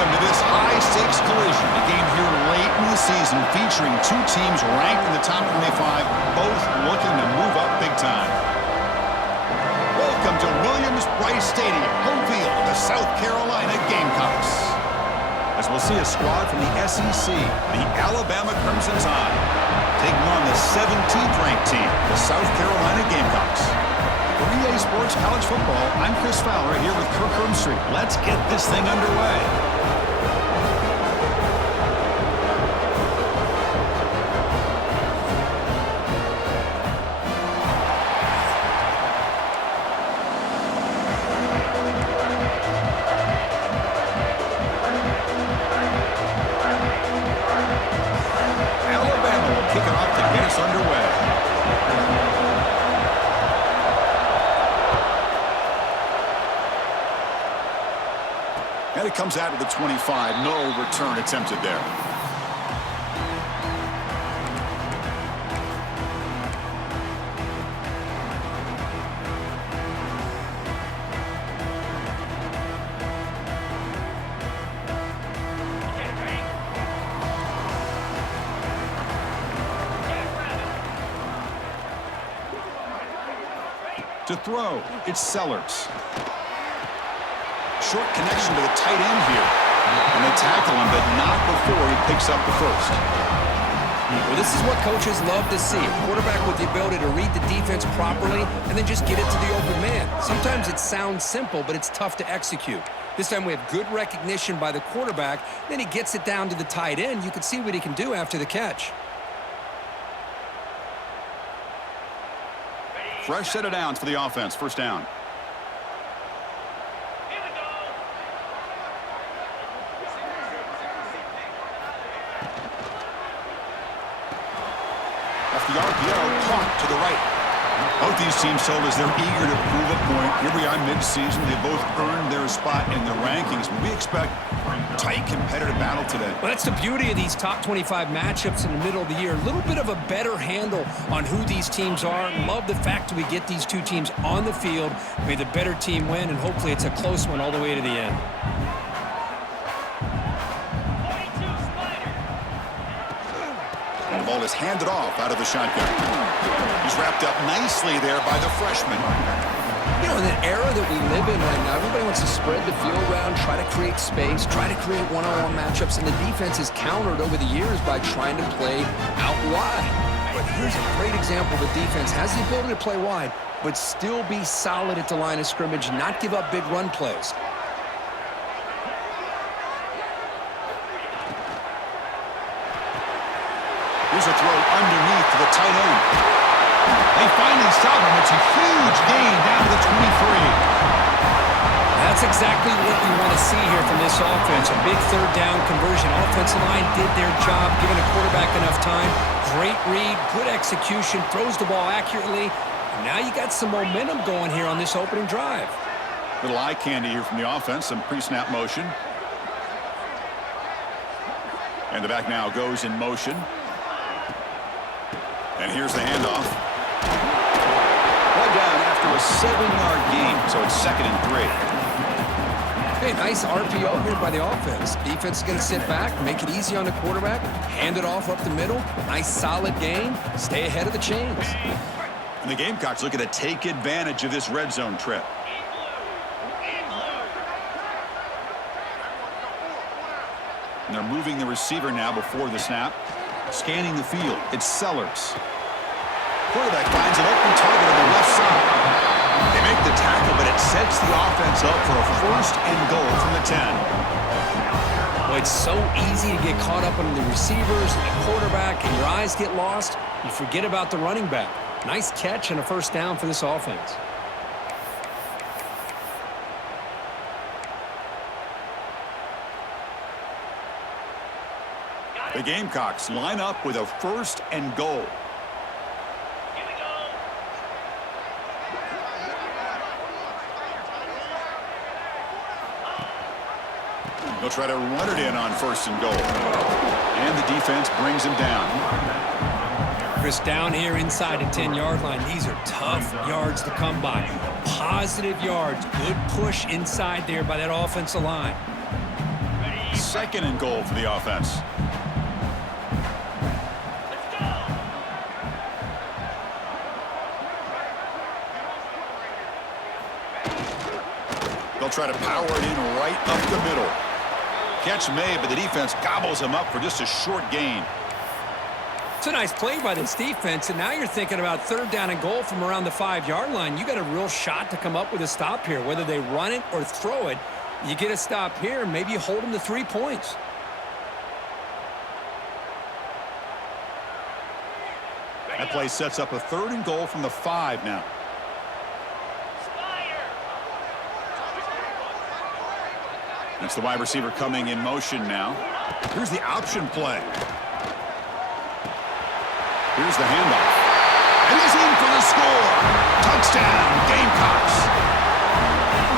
Welcome to this high-stakes collision, a game here late in the season featuring two teams ranked in the top 25, both looking to move up big time. Welcome to Williams-Brice Stadium, home field of the South Carolina Gamecocks. As we'll see a squad from the SEC, the Alabama Crimson Tide, taking on the 17th ranked team, the South Carolina Gamecocks. For EA Sports College Football, I'm Chris Fowler here with Kirk Hermstreet. Let's get this thing underway. Alabama will kick it off to get us underway. And it comes out of the 25. No return attempted there. To throw, it's Sellers. Short connection to the tight end here. And they tackle him, but not before he picks up the first. Well, this is what coaches love to see. A quarterback with the ability to read the defense properly and then just get it to the open man. Sometimes it sounds simple, but it's tough to execute. This time we have good recognition by the quarterback. Then he gets it down to the tight end. You can see what he can do after the catch. Fresh set of downs for the offense. First down. Off the RPO, caught to the right. Both these teams told us they're eager to prove a point. Here we are mid-season. They both earned their spot in the rankings, but we expect a tight competitive battle today. Well, that's the beauty of these top 25 matchups in the middle of the year. A little bit of a better handle on who these teams are. Love the fact that we get these two teams on the field. May the better team win, and hopefully it's a close one all the way to the end. The ball is handed off out of the shotgun. He's wrapped up nicely there by the freshman. You know, in the era that we live in right now, everybody wants to spread the field around, try to create space, try to create one-on-one matchups, and the defense is countered over the years by trying to play out wide. But here's a great example. The defense has the ability to play wide, but still be solid at the line of scrimmage, not give up big run plays. Here's a throw underneath to the tight end. They finally stop him. It's a huge gain down to the 23. That's exactly what we want to see here from this offense. A big third down conversion. Offensive line did their job, giving the quarterback enough time. Great read, good execution, throws the ball accurately. And now you got some momentum going here on this opening drive. Little eye candy here from the offense. Some pre-snap motion. And the back now goes in motion. And here's the handoff. One down after a 7-yard gain, so it's 2nd and 3. Hey, nice RPO here by the offense. Defense is going to sit back, make it easy on the quarterback, hand it off up the middle. Nice solid gain. Stay ahead of the chains. And the Gamecocks looking to take advantage of this red zone trip. And they're moving the receiver now before the snap. Scanning the field, it's Sellers. Quarterback finds an open target on the left side. They make the tackle, but it sets the offense up for a 1st and goal from the 10. Well, it's so easy to get caught up on the receivers and the quarterback, and your eyes get lost. You forget about the running back. Nice catch and a 1st down for this offense. The Gamecocks line up with a 1st and goal. They'll try to run it in on 1st and goal. And the defense brings him down. Chris, down here inside the 10-yard line, these are tough yards to come by. Positive yards. Good push inside there by that offensive line. 2nd and goal for the offense. They'll try to power it in right up the middle. Catch made, but the defense gobbles him up for just a short gain. It's a nice play by this defense, and now you're thinking about 3rd down and goal from around the 5-yard line. You got a real shot to come up with a stop here. Whether they run it or throw it, you get a stop here, maybe you hold them to 3 points. That play sets up a 3rd and goal from the 5 now. It's the wide receiver coming in motion now. Here's the option play. Here's the handoff. And he's in for the score. Touchdown, Gamecocks.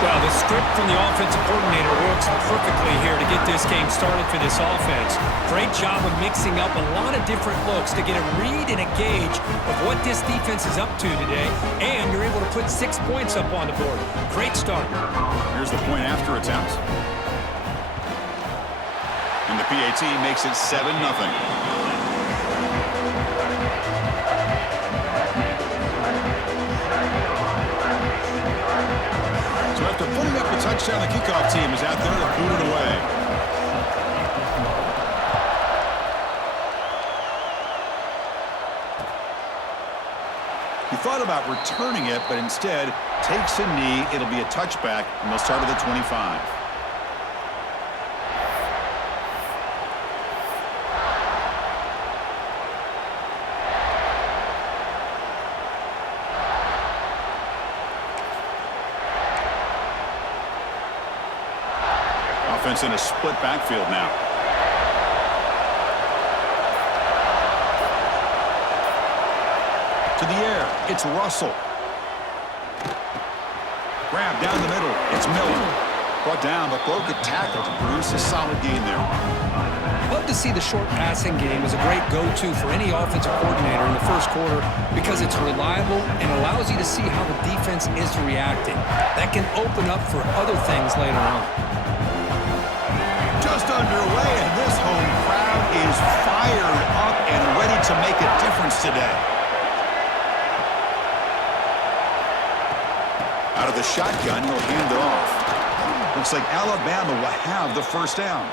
Well, the script from the offensive coordinator works perfectly here to get this game started for this offense. Great job of mixing up a lot of different looks to get a read and a gauge of what this defense is up to today, and you're able to put 6 points up on the board. Great start. Here's the point after attempt. And the PAT makes it 7-0. So after putting up the touchdown, the kickoff team is out there to boot it away. He thought about returning it, but instead takes a knee. It'll be a touchback, and they'll start at the 25. Offense in a split backfield now. To the air, it's Russell. Grab down the middle, it's Miller. Brought down, but broke a tackle to produce a solid gain there. Love to see the short passing game as a great go-to for any offensive coordinator in the first quarter because it's reliable and allows you to see how the defense is reacting. That can open up for other things later on. Just underway, and this home crowd is fired up and ready to make a difference today. Out of the shotgun, he'll hand it off. Looks like Alabama will have the first down.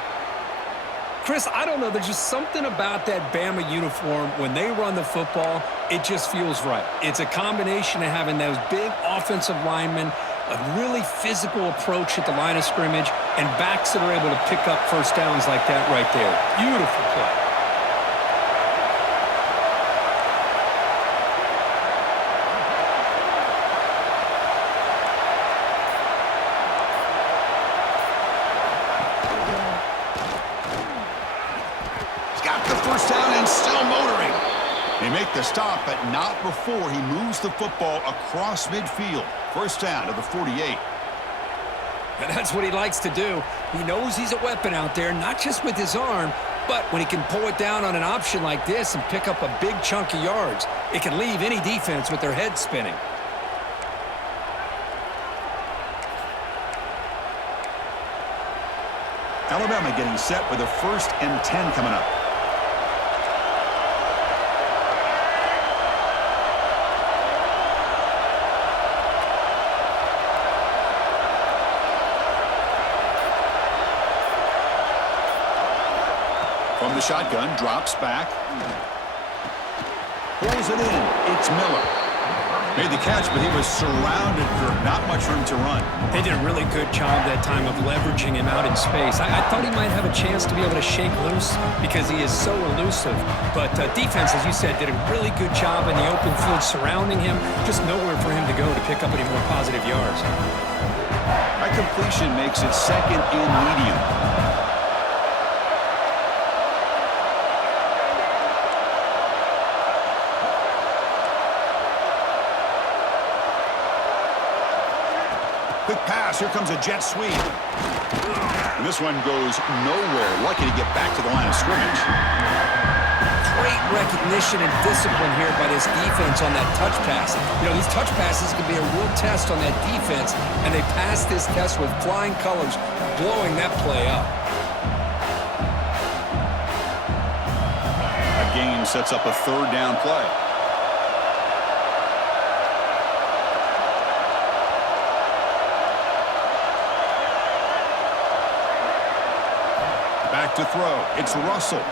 Chris, I don't know. There's just something about that Bama uniform. When they run the football, it just feels right. It's a combination of having those big offensive linemen, a really physical approach at the line of scrimmage, and backs that are able to pick up first downs like that right there. Beautiful play. He's got the first down and still motoring. They make the stop, but not before he moves the football across midfield. First down to the 48. And that's what he likes to do. He knows he's a weapon out there, not just with his arm, but when he can pull it down on an option like this and pick up a big chunk of yards, it can leave any defense with their head spinning. Alabama getting set with a 1st and 10 coming up. From the shotgun, drops back. Pulls it in. It's Miller. Made the catch, but he was surrounded for not much room to run. They did a really good job that time of leveraging him out in space. I thought he might have a chance to be able to shake loose because he is so elusive. But defense, as you said, did a really good job in the open field surrounding him. Just nowhere for him to go to pick up any more positive yards. That completion makes it 2nd and medium. Quick pass. Here comes a jet sweep. And this one goes nowhere. Lucky to get back to the line of scrimmage. Great recognition and discipline here by this defense on that touch pass. You know, these touch passes can be a real test on that defense, and they passed this test with flying colors, blowing that play up. sets up a third down play. Back to throw. It's Russell.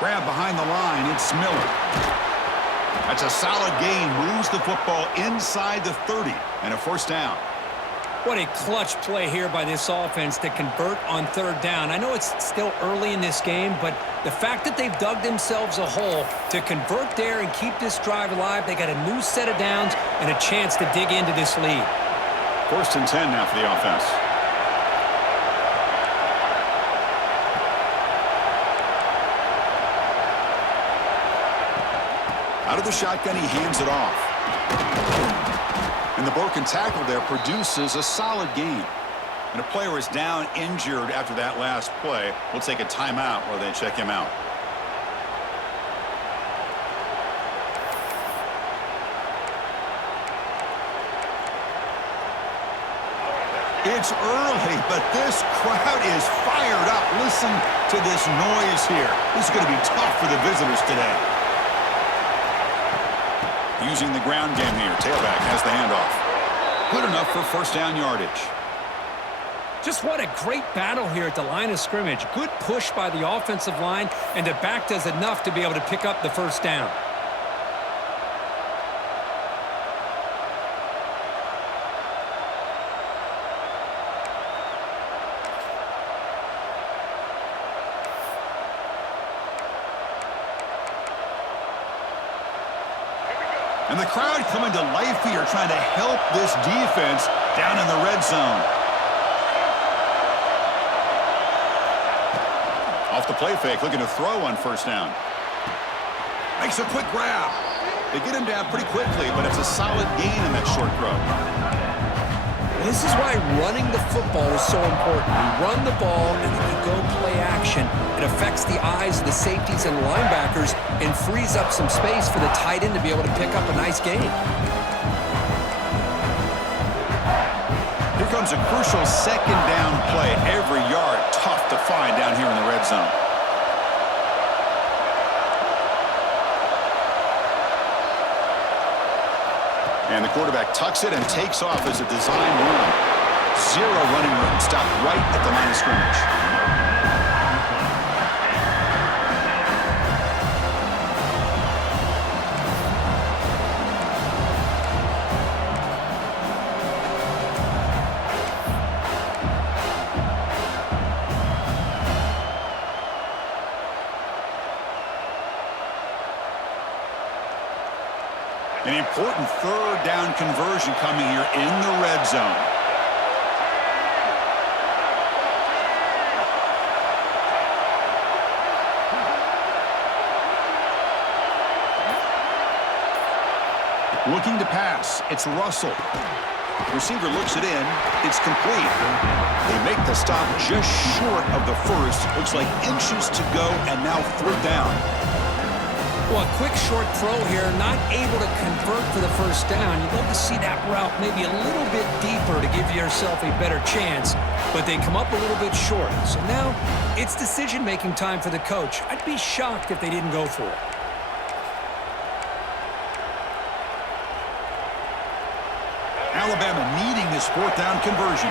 Grab behind the line. It's Miller. That's a solid gain. Moves the football inside the 30 and a first down. What a clutch play here by this offense to convert on third down. I know it's still early in this game, but the fact that they've dug themselves a hole to convert there and keep this drive alive, they got a new set of downs and a chance to dig into this lead. 1st and 10 now for the offense. Out of the shotgun, he hands it off. And the broken tackle there produces a solid gain. And a player is down injured after that last play. We'll take a timeout while they check him out. It's early, but this crowd is fired up. Listen to this noise here. This is going to be tough for the visitors today. Using the ground game here. Tailback has the handoff. Good enough for first down yardage. Just what a great battle here at the line of scrimmage. Good push by the offensive line, and the back does enough to be able to pick up the first down. And the crowd coming to life here, trying to help this defense down in the red zone. Off the play fake, looking to throw on first down. Makes a quick grab. They get him down pretty quickly, but it's a solid gain in that short throw. This is why running the football is so important. You run the ball and then you go play action. It affects the eyes of the safeties and linebackers and frees up some space for the tight end to be able to pick up a nice gain. Here comes a crucial second down play. Every yard tough to find down here in the red zone. And the quarterback tucks it and takes off as a design run. Zero running room. Stopped right at the line of scrimmage. An important third down conversion coming here in the red zone. Looking to pass. It's Russell. Receiver looks it in. It's complete. They make the stop just short of the first. Looks like inches to go, and now third down. Well, a quick short throw here, not able to convert for the first down. You'd love to see that route maybe a little bit deeper to give yourself a better chance, but they come up a little bit short. So now it's decision-making time for the coach. I'd be shocked if they didn't go for it. Alabama needing this fourth down conversion.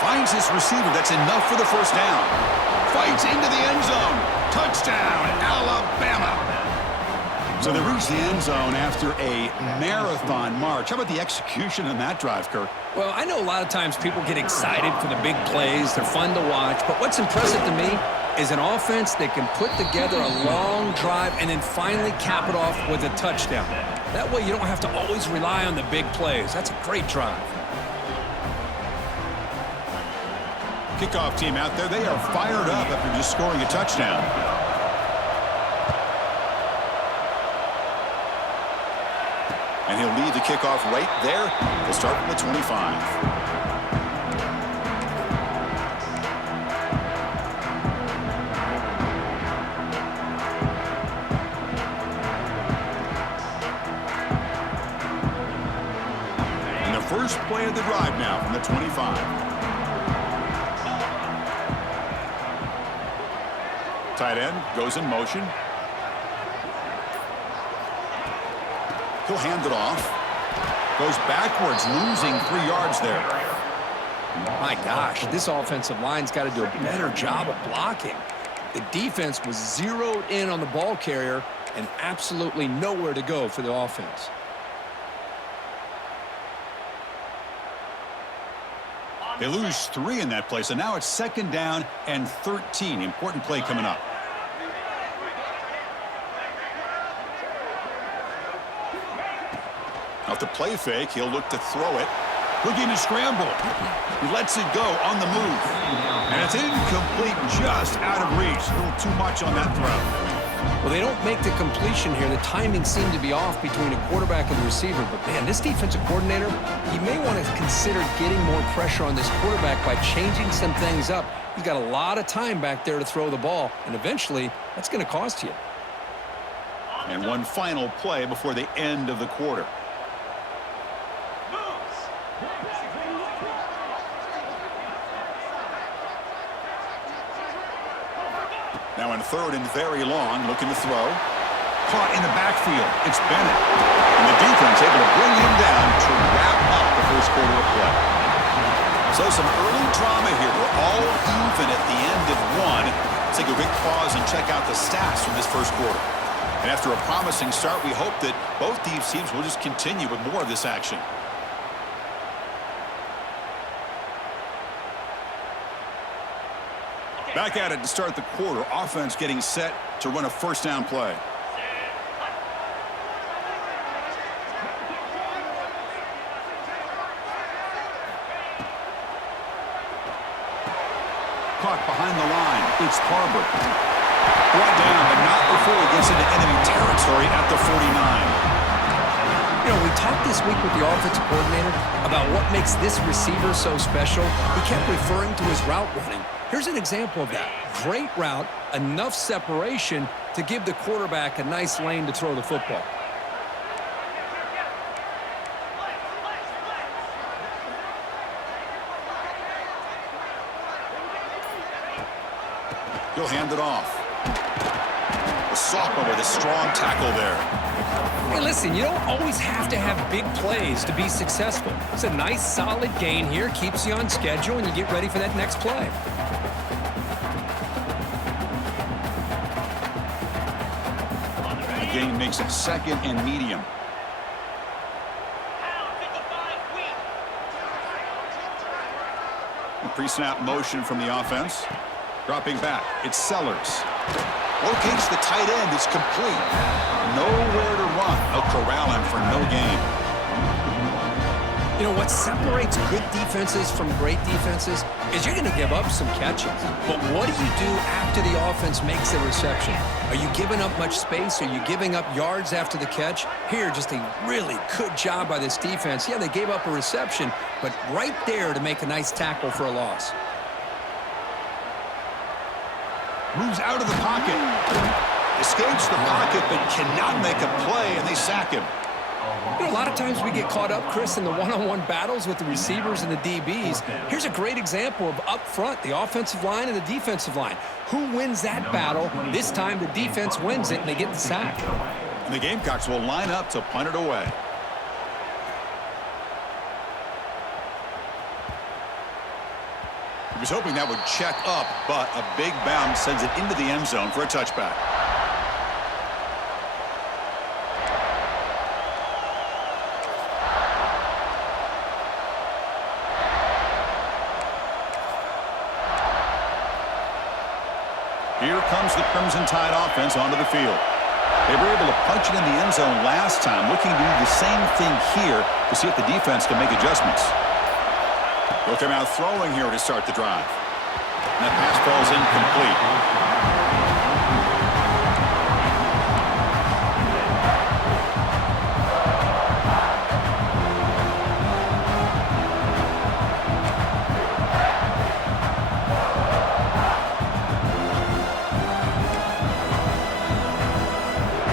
Finds his receiver. That's enough for the first down. Fights into the end zone. Touchdown, Alabama. So they reach the end zone after a marathon march. How about the execution in that drive, Kirk? Well, I know a lot of times people get excited for the big plays. They're fun to watch. But what's impressive to me is an offense that can put together a long drive and then finally cap it off with a touchdown. That way you don't have to always rely on the big plays. That's a great drive. Kickoff team out there. They are fired up after just scoring a touchdown. And he'll lead the kickoff right there. They'll start from the 25. first play of the drive now from the 25. Tight end goes in motion. He'll hand it off. Goes backwards, losing 3 yards there. My gosh, this offensive line's got to do a better job of blocking. The defense was zeroed in on the ball carrier and absolutely nowhere to go for the offense. They lose 3 in that play, so now it's 2nd down and 13. Important play coming up. Off the play fake, he'll look to throw it. Looking to scramble. He lets it go on the move. And it's incomplete, just out of reach. A little too much on that throw. Well, they don't make the completion here. The timing seemed to be off between a quarterback and the receiver. But, man, this defensive coordinator, he may want to consider getting more pressure on this quarterback by changing some things up. He's got a lot of time back there to throw the ball. And eventually, that's going to cost you. And one final play before the end of the quarter. Now in 3rd and very long, looking to throw. Caught in the backfield. It's Bennett. And the defense able to bring him down to wrap up the first quarter of play. So some early drama here. We're all even at the end of 1. Let's take a quick pause and check out the stats from this first quarter. And after a promising start, we hope that both these teams will just continue with more of this action. Back at it to start the quarter. Offense getting set to run a 1st down play. Caught behind the line. It's Harbor. Brought down, but not before he gets into enemy territory at the 49. You know, we talked this week with the offensive coordinator about what makes this receiver so special. He kept referring to his route running. Here's an example of that. Great route, enough separation to give the quarterback a nice lane to throw the football. He'll hand it off. The sophomore with a strong tackle there. Hey, listen, you don't always have to have big plays to be successful. It's a nice, solid gain here, keeps you on schedule, and you get ready for that next play. The gain makes it 2nd and medium. Pre-snap motion from the offense. Dropping back, it's Sellers. Locates the tight end, it's complete. Nowhere to run. They'll corral him for no gain. You know, what separates good defenses from great defenses is you're going to give up some catches. But what do you do after the offense makes a reception? Are you giving up much space? Are you giving up yards after the catch? Here, just a really good job by this defense. Yeah, they gave up a reception, but right there to make a nice tackle for a loss. Moves out of the pocket. Escapes the pocket, but cannot make a play, and they sack him. You know, a lot of times we get caught up, Chris, in the one-on-one battles with the receivers and the DBs. Here's a great example of up front, the offensive line and the defensive line. Who wins that battle? This time the defense wins it, and they get the sack. And the Gamecocks will line up to punt it away. He was hoping that would check up, but a big bounce sends it into the end zone for a touchback. Here comes the Crimson Tide offense onto the field. They were able to punch it in the end zone last time, looking to do the same thing here to see if the defense can make adjustments. They'll come out throwing here to start the drive. And that pass falls incomplete.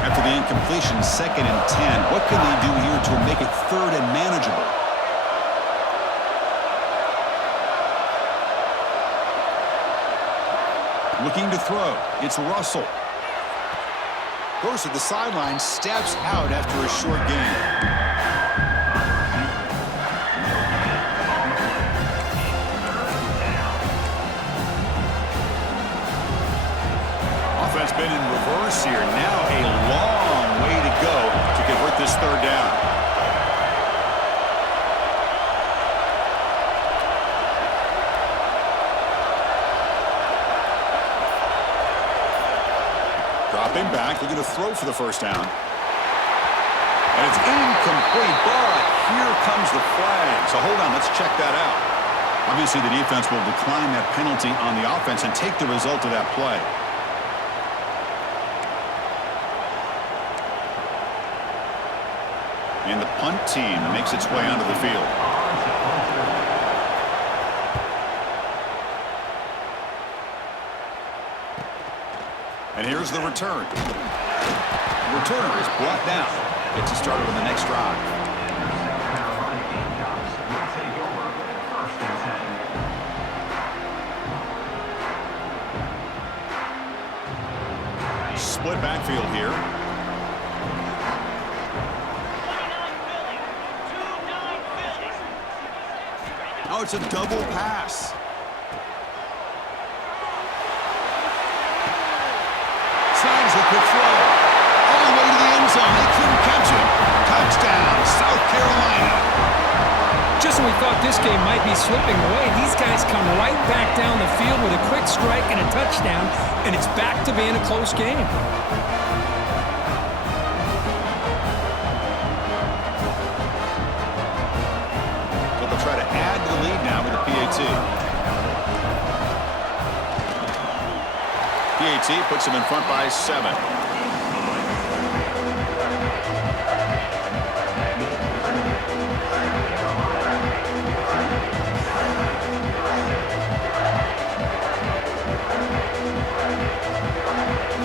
After the incompletion, 2nd and 10. What can they do here to make it 3rd and manageable? Looking to throw. It's Russell. Goes to the sideline, steps out after a short gain. Offense been in reverse here. Now a long way to go to convert this third down. Dropping back, looking to throw for the first down. And it's incomplete, but here comes the flag. So hold on, let's check that out. Obviously, the defense will decline that penalty on the offense and take the result of that play. And the punt team makes its way onto the field. And here's the return. The returner is brought down. Gets us started on the next drive. Split backfield here. Oh, it's a double pass. Signs a quick throw. All the way to the end zone. They couldn't catch it. Touchdown, South Carolina. Just when we thought this game might be slipping away, these guys come right back down the field with a quick strike and a touchdown, and it's back to being a close game. Try to add to the lead now with the PAT. PAT puts them in front by 7.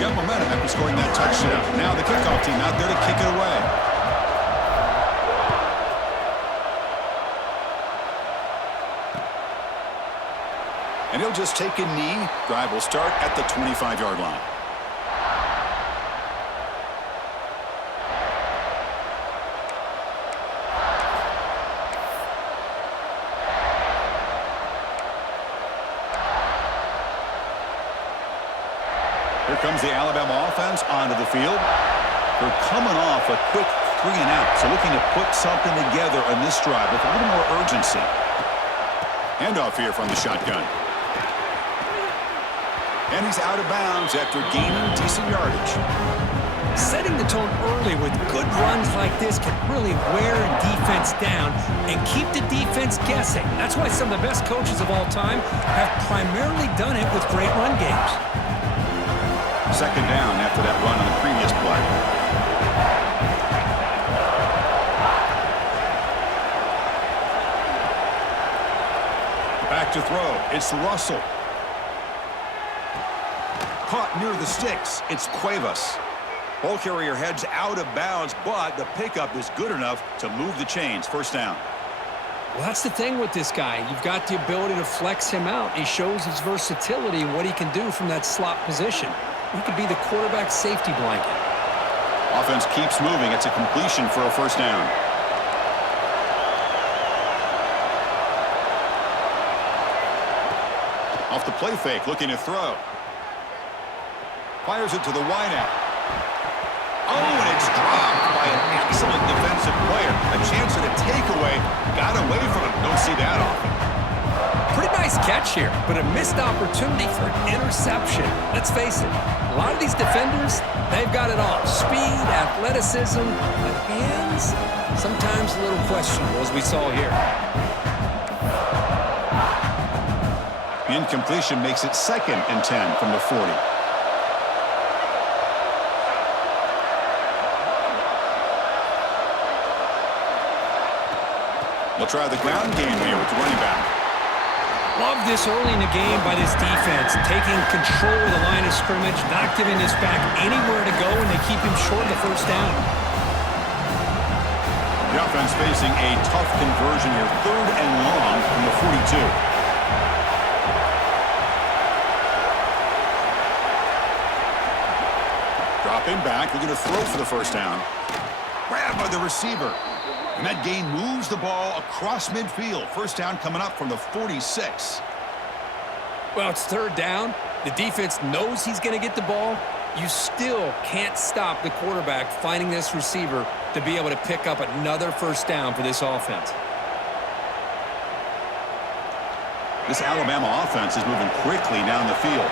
Got momentum after scoring that touchdown. Now the kickoff team out there to kick it away. And he'll just take a knee. Drive will start at the 25-yard line. Here comes the Alabama offense onto the field. They're coming off a quick 3-and-out, so looking to put something together on this drive with a little more urgency. Handoff here from the shotgun. And he's out of bounds after gaining decent yardage. Setting the tone early with good runs like this can really wear a defense down and keep the defense guessing. That's why some of the best coaches of all time have primarily done it with great run games. Second down after that run on the previous play. Back to throw. It's Russell. Caught near the sticks. It's Cuevas. Ball carrier heads out of bounds, but the pickup is good enough to move the chains. First down. Well, that's the thing with this guy. You've got the ability to flex him out. He shows his versatility and what he can do from that slot position. He could be the quarterback's safety blanket. Offense keeps moving. It's a completion for a first down. Off the play fake, looking to throw. Fires it to the wideout. Oh, and it's dropped by an excellent defensive player. A chance at a takeaway. Got away from him. Don't see that often. Pretty nice catch here, but a missed opportunity for an interception. Let's face it, a lot of these defenders, they've got it all. Speed, athleticism, but hands, sometimes a little questionable, as we saw here. Incompletion makes it 2nd and 10 from the 40. They'll try the ground game here with the running back. Love this early in the game by this defense, taking control of the line of scrimmage, not giving this back anywhere to go, and they keep him short of the first down. The offense facing a tough conversion here, 3rd and long from the 42. Dropping back, they're going to throw for the first down. Grabbed by the receiver. And that gain moves the ball across midfield. First down coming up from the 46. Well, it's third down. The defense knows he's going to get the ball. You still can't stop the quarterback finding this receiver to be able to pick up another first down for this offense. This Alabama offense is moving quickly down the field.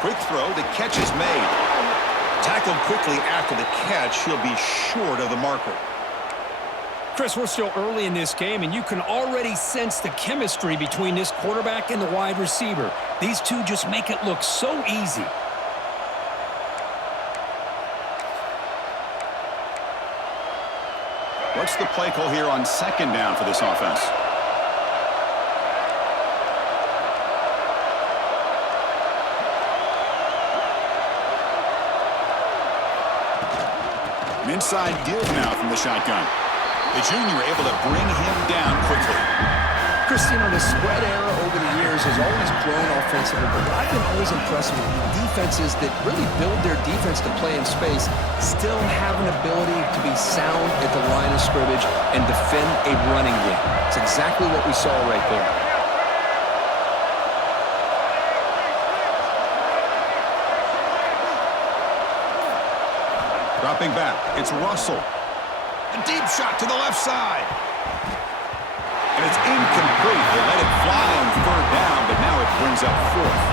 Quick throw, the catch is made. Tackled quickly after the catch, he'll be short of the marker. Chris, we're still early in this game, and you can already sense the chemistry between this quarterback and the wide receiver. These two just make it look so easy. What's the play call here on second down for this offense? An inside give now from the shotgun. The junior able to bring him down quickly. Christine, the spread era over the years has always grown offensively, but what I've been always impressed with defenses that really build their defense to play in space still have an ability to be sound at the line of scrimmage and defend a running game. It's exactly what we saw right there. Dropping back, it's Russell. A deep shot to the left side. And it's incomplete. They let it fly on third down, but now it brings up fourth.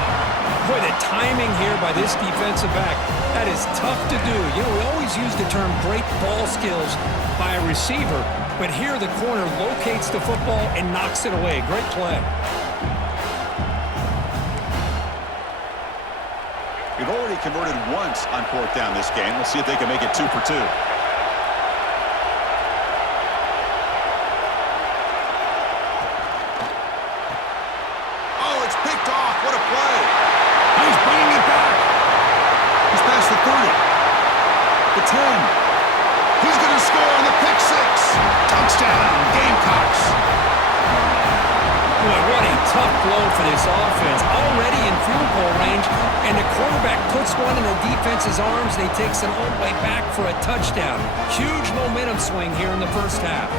Boy, the timing here by this defensive back, that is tough to do. You know, we always use the term great ball skills by a receiver, but here the corner locates the football and knocks it away. Great play. We've already converted once on fourth down this game. Let's see if they can make it 2 for 2. For this offense, already in field goal range, and the quarterback puts one in the defense's arms, and he takes it all the way back for a touchdown. Huge momentum swing here in the first half.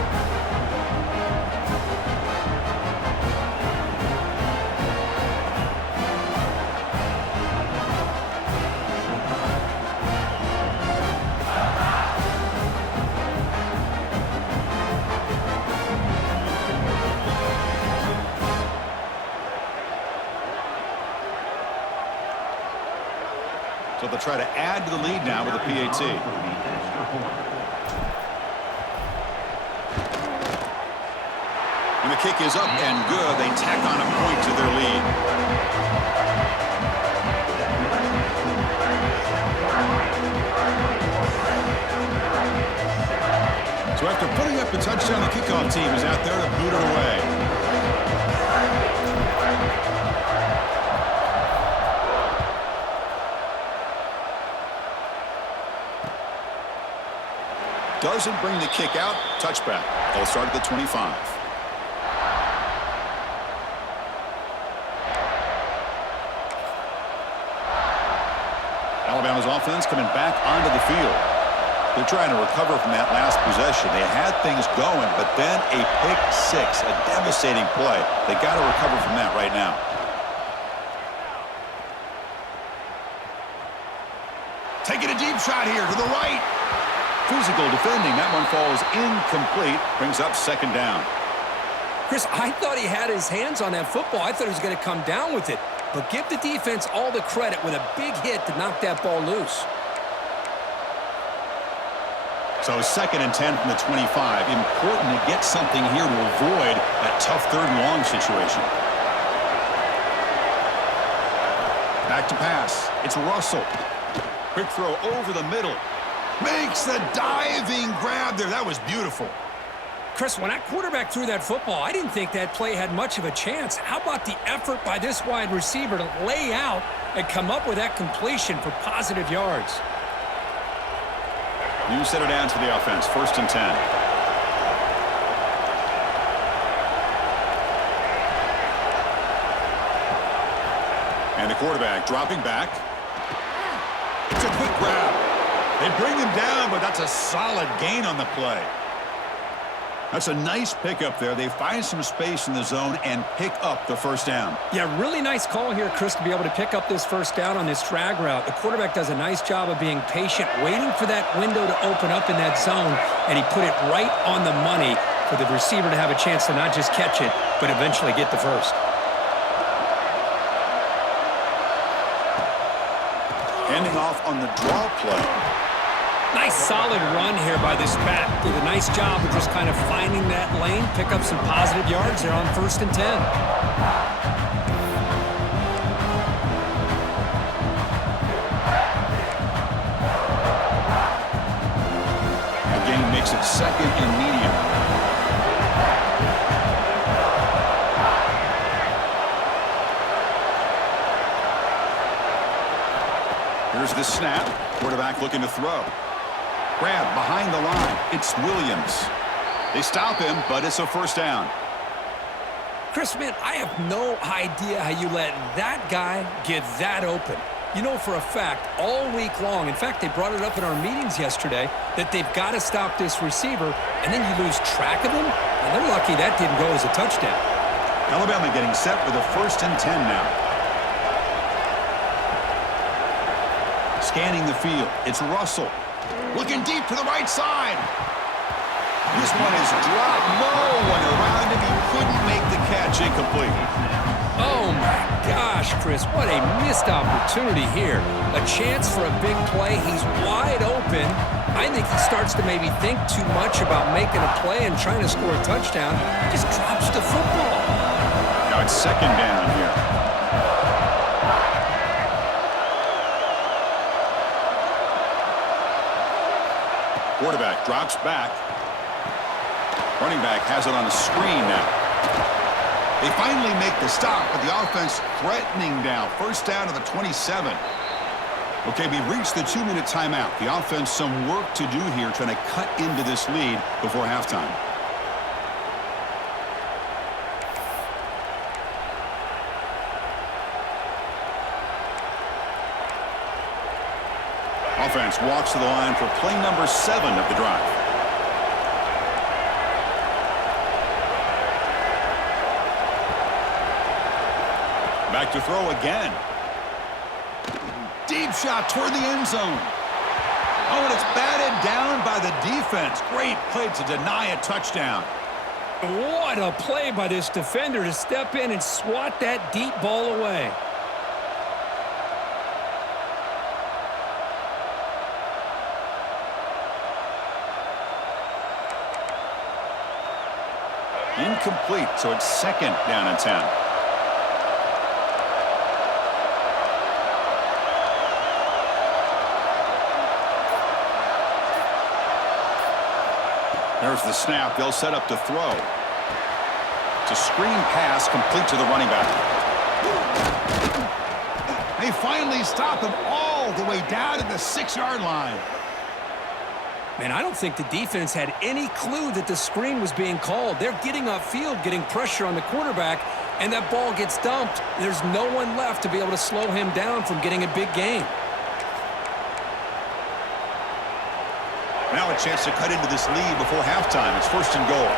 So they'll try to add to the lead now with a PAT. When the kick is up and good, they tack on a point to their lead. So after putting up the touchdown, the kickoff team is out there to boot it away. Doesn't bring the kick out. Touchback. They'll start at the 25. Alabama's offense coming back onto the field. They're trying to recover from that last possession. They had things going, but then a pick six, a devastating play. They got to recover from that right now. Taking a deep shot here to the right. Physical defending. That one falls incomplete. Brings up second down. Chris, I thought he had his hands on that football. I thought he was going to come down with it. But give the defense all the credit with a big hit to knock that ball loose. So 2nd and 10 from the 25. Important to get something here to avoid that tough third and long situation. Back to pass. It's Russell. Quick throw over the middle. Makes the diving grab there. That was beautiful. Chris, when that quarterback threw that football, I didn't think that play had much of a chance. How about the effort by this wide receiver to lay out and come up with that completion for positive yards? New set of downs for the offense. 1st and 10. And the quarterback dropping back. It's a quick grab. They bring him down, but that's a solid gain on the play. That's a nice pickup there. They find some space in the zone and pick up the 1st down. Yeah, really nice call here, Chris, to be able to pick up this 1st down on this drag route. The quarterback does a nice job of being patient, waiting for that window to open up in that zone, and he put it right on the money for the receiver to have a chance to not just catch it, but eventually get the 1st. Ending off on the draw play. Nice solid run here by this back. Did a nice job of just kind of finding that lane, pick up some positive yards there on 1st and 10. The game makes it 2nd and medium. Here's the snap. Quarterback looking to throw. Grab behind the line. It's Williams. They stop him, but it's a 1st down. Chris, man, I have no idea how you let that guy get that open. You know for a fact, all week long, in fact, they brought it up in our meetings yesterday, that they've got to stop this receiver, and then you lose track of him, and they're lucky that didn't go as a touchdown. Alabama getting set for the 1st and 10 now. Scanning the field. It's Russell. Looking deep to the right side. This one is dropped. No one around him. He couldn't make the catch. Incomplete. Oh, my gosh, Chris. What a missed opportunity here. A chance for a big play. He's wide open. I think he starts to maybe think too much about making a play and trying to score a touchdown. Just drops the football. Now it's 2nd down here. Quarterback drops back. Running back has it on a screen now. They finally make the stop, but the offense threatening now. 1st down to the 27. Okay, we've reached the 2-minute timeout. The offense some work to do here, trying to cut into this lead before halftime. Offense walks to the line for play number 7 of the drive. Back to throw again. Deep shot toward the end zone. Oh, and it's batted down by the defense. Great play to deny a touchdown. What a play by this defender to step in and swat that deep ball away. Incomplete, so it's 2nd down and 10. There's the snap. They'll set up to throw. It's a screen pass complete to the running back. They finally stop him all the way down to the 6-yard line. Man, I don't think the defense had any clue that the screen was being called. They're getting upfield, getting pressure on the quarterback, and that ball gets dumped. There's no one left to be able to slow him down from getting a big gain. Now a chance to cut into this lead before halftime. It's 1st and goal.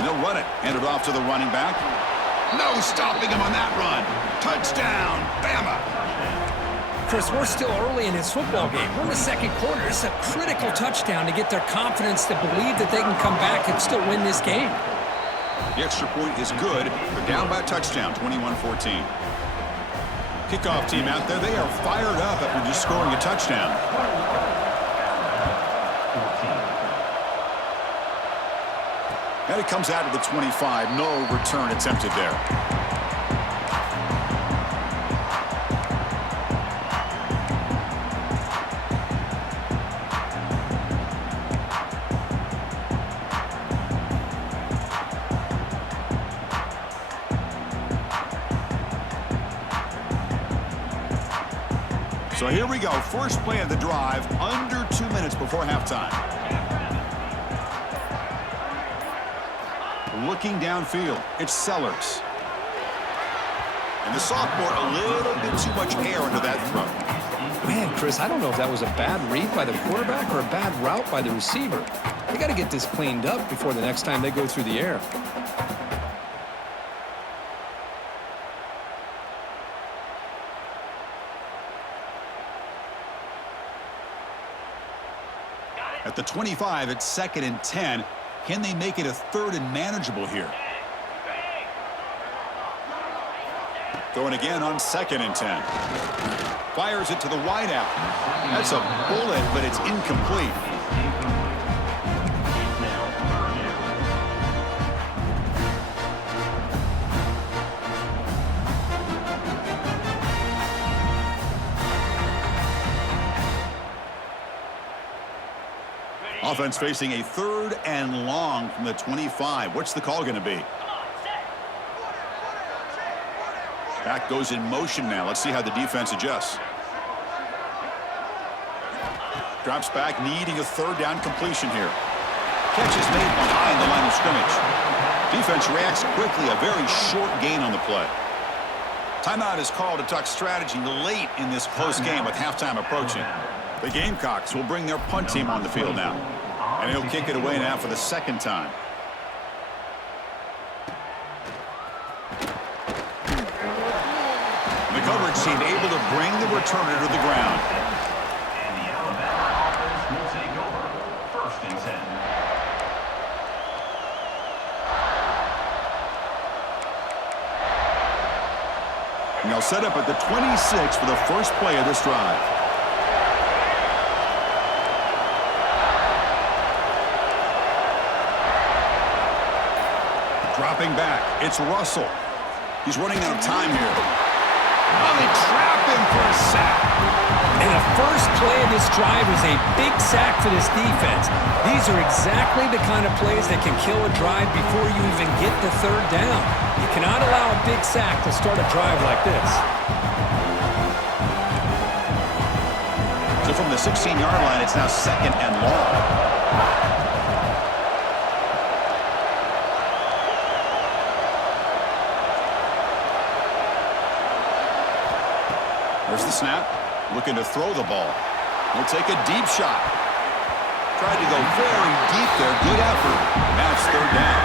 And they'll run it. Hand it off to the running back. No stopping him on that run. Touchdown, Bama. Chris, we're still early in this football game. We're in the 2nd quarter. It's a critical touchdown to get their confidence to believe that they can come back and still win this game. The extra point is good. They're down by a touchdown, 21-14. Kickoff team out there, they are fired up after just scoring a touchdown. And it comes out of the 25. No return attempted there. So here we go. First play of the drive, under 2 minutes before halftime. Looking downfield, it's Sellers. And the sophomore, a little bit too much air into that throw. Man, Chris, I don't know if that was a bad read by the quarterback or a bad route by the receiver. They got to get this cleaned up before the next time they go through the air. At the 25, it's 2nd and 10. Can they make it a 3rd and manageable here? Going again on 2nd and 10. Fires it to the wideout. That's a bullet, but it's incomplete. Offense facing a 3rd and long from the 25. What's the call going to be? Back goes in motion now. Let's see how the defense adjusts. Drops back, needing a 3rd down completion here. Catch is made behind the line of scrimmage. Defense reacts quickly. A very short gain on the play. Timeout is called to talk strategy late in this close game with halftime approaching. The Gamecocks will bring their punt team on the field now. And he'll kick it away now for the 2nd time. The coverage team able to bring the returner to the ground. And the Alabama offense will take over. 1st and 10. And they'll set up at the 26 for the first play of this drive. Dropping back, it's Russell. He's running out of time here. Oh, they trap him for a sack. And the first play of this drive is a big sack for this defense. These are exactly the kind of plays that can kill a drive before you even get the 3rd down. You cannot allow a big sack to start a drive like this. So from the 16-yard line, it's now 2nd and long. There's the snap. Looking to throw the ball. He'll take a deep shot. Tried to go very deep there. Good effort. Now it's 3rd down.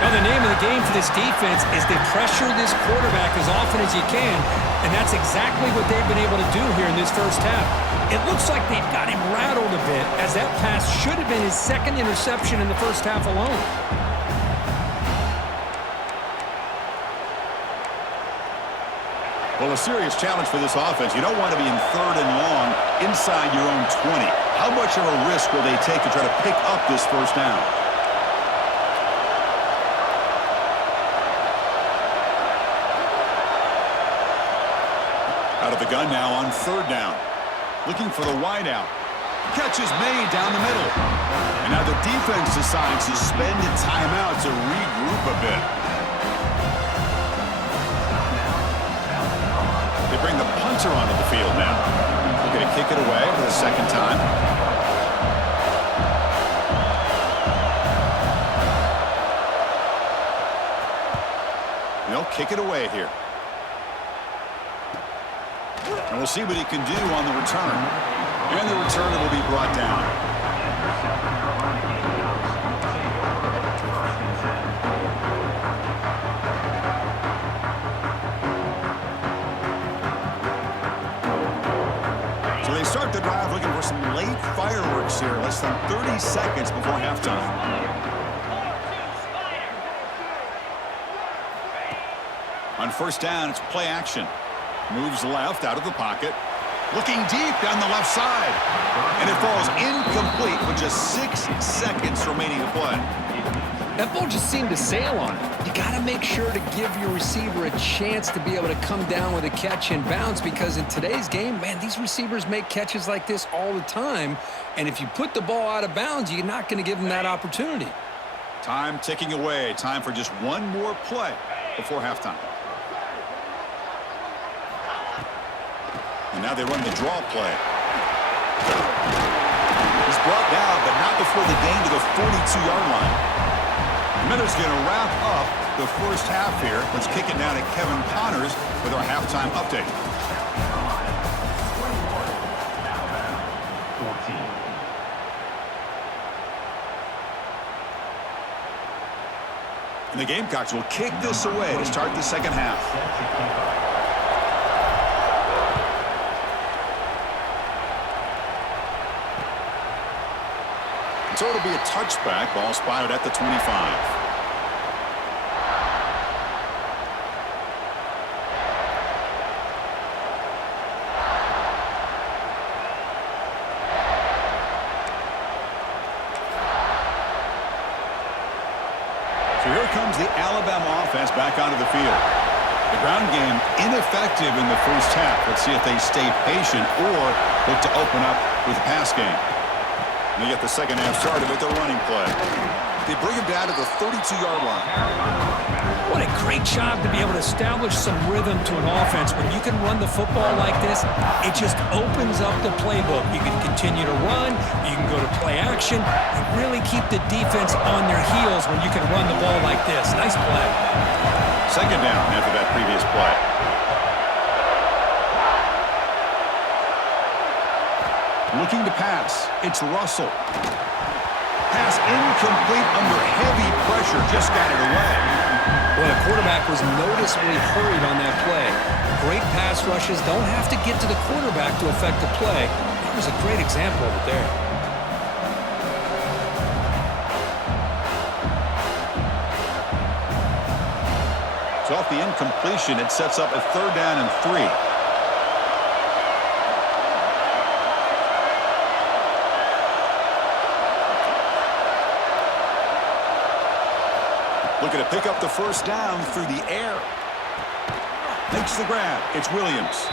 Now the name of the game for this defense is to pressure this quarterback as often as you can, and that's exactly what they've been able to do here in this first half. It looks like they've got him rattled a bit, as that pass should have been his 2nd interception in the first half alone. Well, a serious challenge for this offense. You don't want to be in 3rd and long inside your own 20. How much of a risk will they take to try to pick up this 1st down? Out of the gun now on 3rd down. Looking for the wideout. Catch is made down the middle. And now the defense decides to spend a timeout to regroup a bit. They bring the punter onto the field now. They're going to kick it away for the 2nd time. And they'll kick it away here. And we'll see what he can do on the return. And the returner will be brought down. Start the drive looking for some late fireworks here. Less than 30 seconds before halftime. On 1st down, it's play action. Moves left out of the pocket. Looking deep down the left side. And it falls incomplete with just 6 seconds remaining to play. That ball just seemed to sail on it. You got to make sure to give your receiver a chance to be able to come down with a catch and bounce, because in today's game, man, these receivers make catches like this all the time. And if you put the ball out of bounds, you're not going to give them that opportunity. Time ticking away. Time for just one more play before halftime. And now they run the draw play. He's brought down, but not before the gain to the 42-yard line. Miller's going to wrap up the first half here. Let's kick it now to Kevin Connors with our halftime update. And the Gamecocks will kick this away to start the second half. So it'll be a touchback. Ball spotted at the 25. So here comes the Alabama offense back onto the field. The ground game ineffective in the first half. Let's see if they stay patient or look to open up with a pass game. And they get the second half started with the running play. They bring him down to the 32-yard line. What a great job to be able to establish some rhythm to an offense. When you can run the football like this, it just opens up the playbook. You can continue to run, you can go to play action, and really keep the defense on their heels when you can run the ball like this. Nice play. Second down after that previous play. Looking to pass. It's Russell. Pass incomplete under heavy pressure. Just got it away. Well, the quarterback was noticeably hurried on that play. Great pass rushes don't have to get to the quarterback to affect the play. That was a great example of it there. So off the incompletion, it sets up a 3rd down and 3. Looking to pick up the first down through the air. Makes the grab. It's Williams.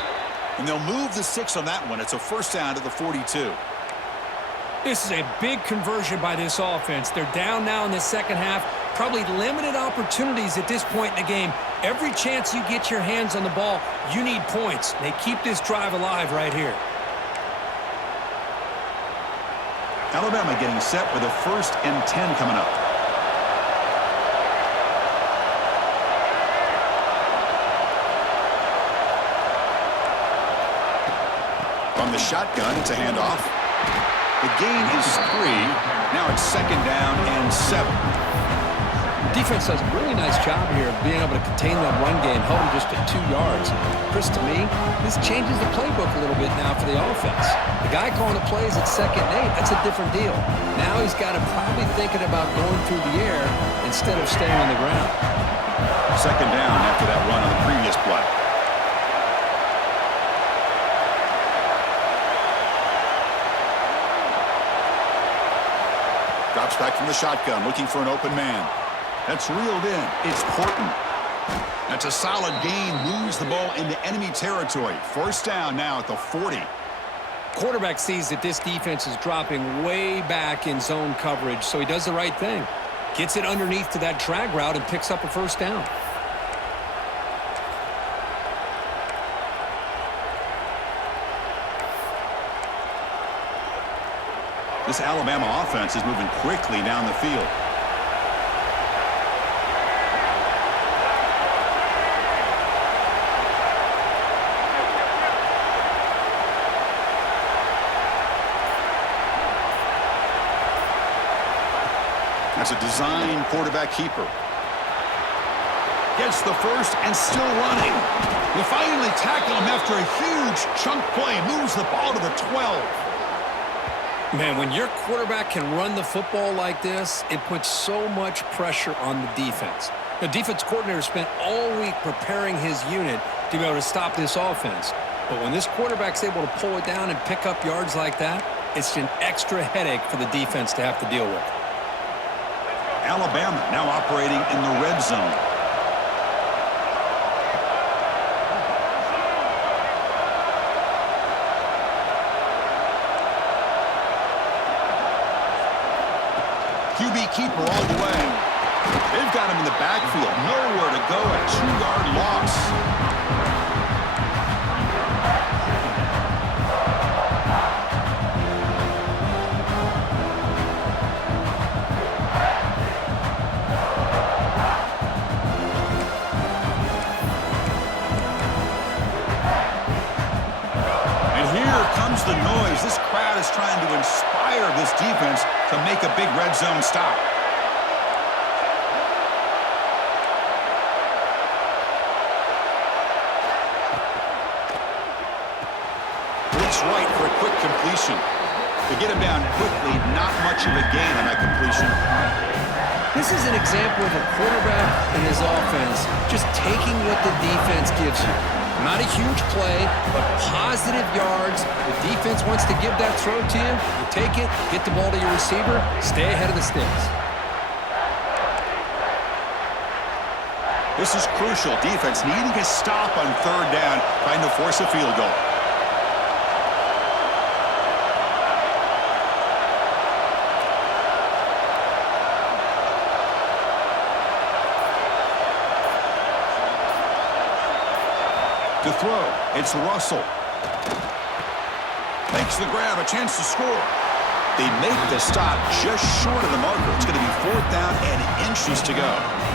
And they'll move the 6 on that one. It's a first down to the 42. This is a big conversion by this offense. They're down now in the second half. Probably limited opportunities at this point in the game. Every chance you get your hands on the ball, you need points. They keep this drive alive right here. Alabama getting set with a 1st and 10 coming up. From the shotgun, it's a handoff. The gain is 3. Now it's 2nd down and 7. Defense does a really nice job here of being able to contain that run game, held him just at 2 yards. Chris, to me, this changes the playbook a little bit now for the offense. The guy calling the plays at 2nd and 8, that's a different deal. Now he's got to probably thinking about going through the air instead of staying on the ground. 2nd down after that run on the previous play. Drops back from the shotgun, looking for an open man. That's reeled in. It's Horton. That's a solid gain. Moves the ball into enemy territory. 1st down now at the 40. Quarterback sees that this defense is dropping way back in zone coverage, so he does the right thing. Gets it underneath to that drag route and picks up a 1st down. This Alabama offense is moving quickly down the field. That's a design quarterback keeper. Gets the 1st and still running. They finally tackle him after a huge chunk play. Moves the ball to the 12. Man, when your quarterback can run the football like this, it puts so much pressure on the defense. The defense coordinator spent all week preparing his unit to be able to stop this offense. But when this quarterback's able to pull it down and pick up yards like that, it's an extra headache for the defense to have to deal with. Alabama now operating in the red zone. QB keeper all the way. They've got him in the backfield. Nowhere to go. A 2-yard loss. comes the noise. This crowd is trying to inspire this defense to make a big red zone stop. Looks right for a quick completion. To get him down quickly, not much of a gain on that completion. This is an example of a quarterback and his offense just taking what the defense gives you. Not a huge play, but positive yards. The defense wants to give that throw to you. You take it, get the ball to your receiver, stay ahead of the sticks. This is crucial. Defense needing a stop on third down, trying to force a field goal. To throw, it's Russell. Makes the grab, a chance to score. They make the stop just short of the marker. It's going to be fourth down and inches to go.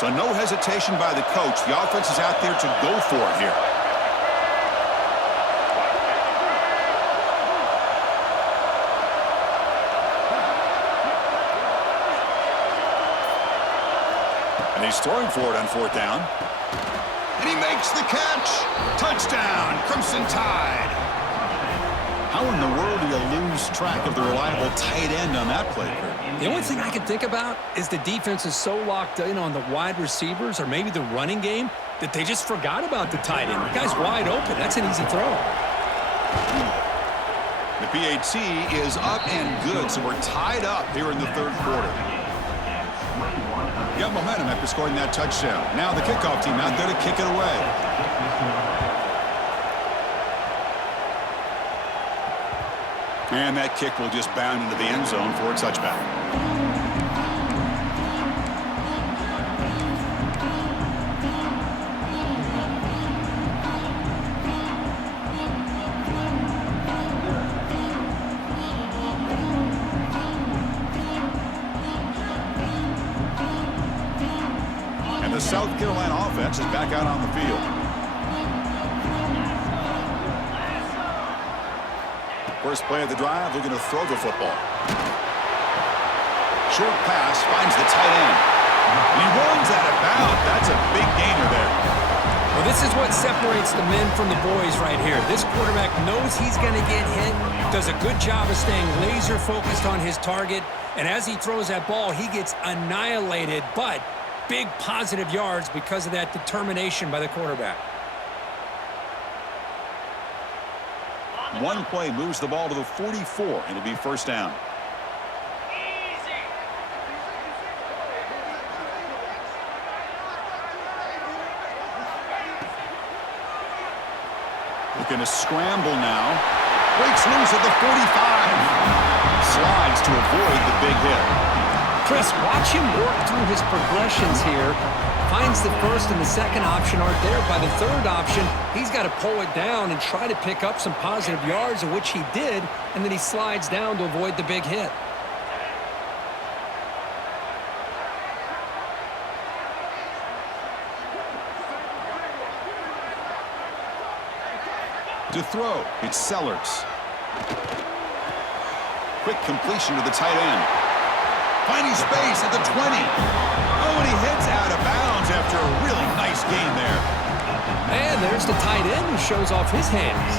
So no hesitation by the coach. The offense is out there to go for it here. And he's throwing for it on fourth down. And he makes the catch. Touchdown, Crimson Tide. How in the world do you lose track of the reliable tight end on that play? The only thing I can think about is the defense is so locked in on the wide receivers or maybe the running game that they just forgot about the tight end. The guy's wide open. That's an easy throw. The PAT is up and good, so we're tied up here in the third quarter. Got momentum after scoring that touchdown. Now the kickoff team out there to kick it away. And that kick will just bound into the end zone for a touchback. And the South Carolina offense is back out on the field. First play of the drive, looking to throw the football. Short pass finds the tight end. And he runs out of bounds. That's a big gainer there. Well, this is what separates the men from the boys right here. This quarterback knows he's going to get hit, does a good job of staying laser focused on his target, and as he throws that ball, he gets annihilated, but big positive yards because of that determination by the quarterback. One play moves the ball to the 44. It'll be first down. Looking to scramble now. Breaks loose at the 45. Slides to avoid the big hit. Chris, watch him work through his progressions here. Finds the first and the second option aren't there. By the third option, he's got to pull it down and try to pick up some positive yards, of which he did, and then he slides down to avoid the big hit. To throw, it's Sellers. Quick completion to the tight end. Finding space at the 20. Oh, and he heads out of bounds after a really nice gain there. And there's the tight end who shows off his hands.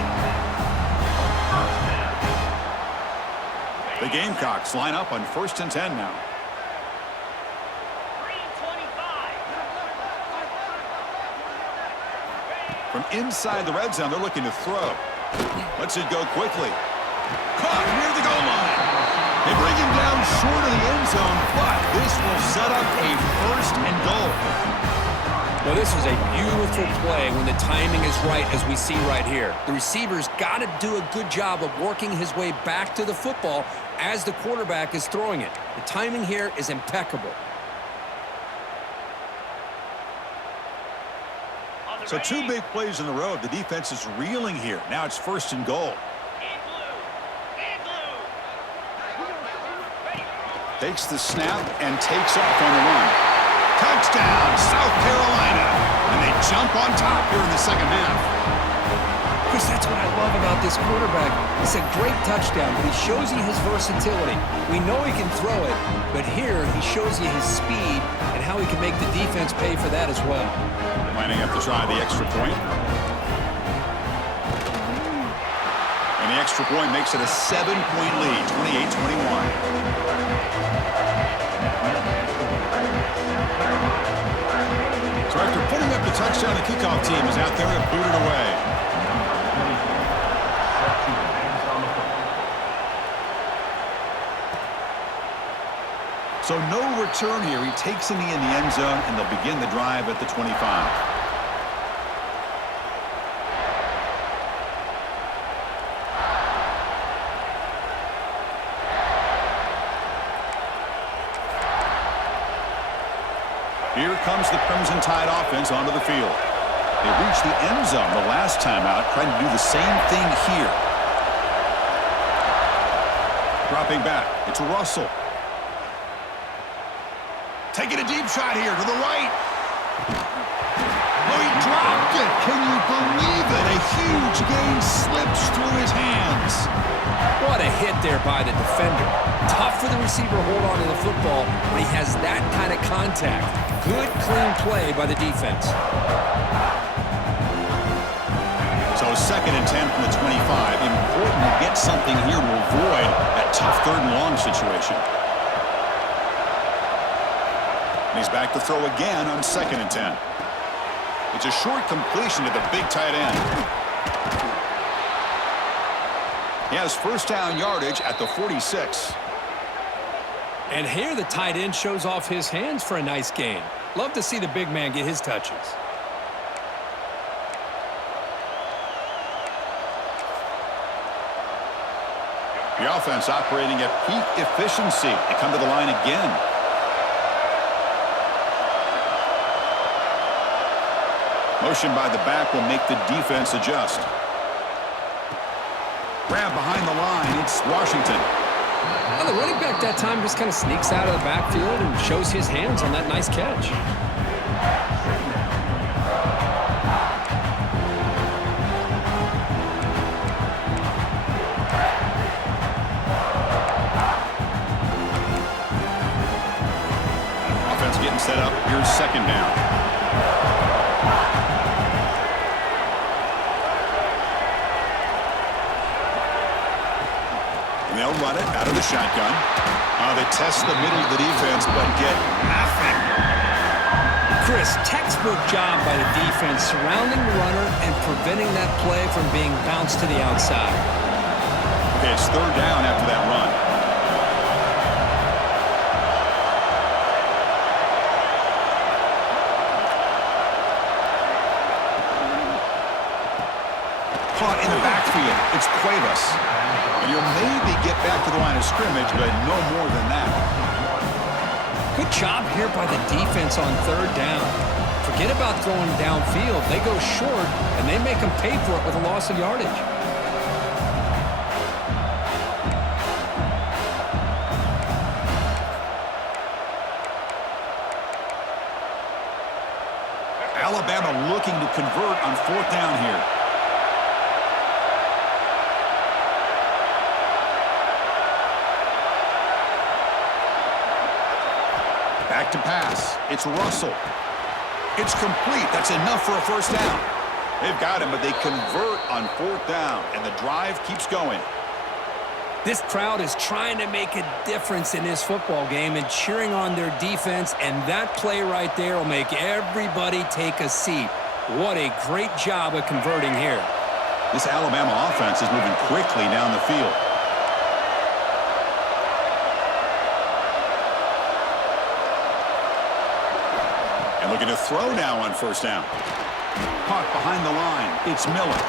The Gamecocks line up on 1st and 10 now. From inside the red zone, they're looking to throw. Lets it go quickly. Caught near the goal line. They bring him down short of the end zone, but this will set up a 1st and goal. Well, this is a beautiful play when the timing is right, as we see right here. The receiver's got to do a good job of working his way back to the football as the quarterback is throwing it. The timing here is impeccable. So 2 big plays in a row. The defense is reeling here. Now it's 1st and goal. Takes the snap and takes off on the run. Touchdown, South Carolina. And they jump on top here in the second half. Chris, that's what I love about this quarterback. It's a great touchdown, but he shows you his versatility. We know he can throw it, but here he shows you his speed and how he can make the defense pay for that as well. Lining up to try the extra point. And the extra point makes it a 7-point lead, 28-21. So after putting up the touchdown, the kickoff team is out there to boot it away. So no return here. He takes in the end zone, and they'll begin the drive at the 25. Here comes the Crimson Tide offense onto the field. They reached the end zone the last time out, trying to do the same thing here. Dropping back, it's Russell. Taking a deep shot here to the right. Oh, he dropped it. Can you believe it? A huge gain slips through his hands. What a hit there by the defender. Tough for the receiver to hold on to the football when he has that kind of contact. Good, clean play by the defense. So 2nd and 10 from the 25. Important to get something here to avoid that tough 3rd and long situation. And he's back to throw again on 2nd and 10. It's a short completion to the big tight end. He has 1st down yardage at the 46. And here the tight end shows off his hands for a nice gain. Love to see the big man get his touches. The offense operating at peak efficiency. They come to the line again. Motion by the back will make the defense adjust. Grab behind the line. It's Washington. Well, the running back that time just kind of sneaks out of the backfield and shows his hands on that nice catch. Offense getting set up. Here's 2nd down. They'll run it out of the shotgun. They test the middle of the defense, but get nothing. Chris, textbook job by the defense surrounding the runner and preventing that play from being bounced to the outside. Okay, it's 3rd down after that run. Caught in the backfield. It's Cuevas. And you'll maybe get back to the line of scrimmage, but no more than that. Good job here by the defense on 3rd down. Forget about throwing downfield. They go short, and they make them pay for it with a loss of yardage. Alabama looking to convert on 4th down here. Back to pass. It's Russell. It's complete. That's enough for a 1st down. They've got him, but they convert on 4th down, and the drive keeps going. This crowd is trying to make a difference in this football game and cheering on their defense, and that play right there will make everybody take a seat. What a great job of converting here. This Alabama offense is moving quickly down the field. And looking to throw now on 1st down. Caught behind the line. It's Miller.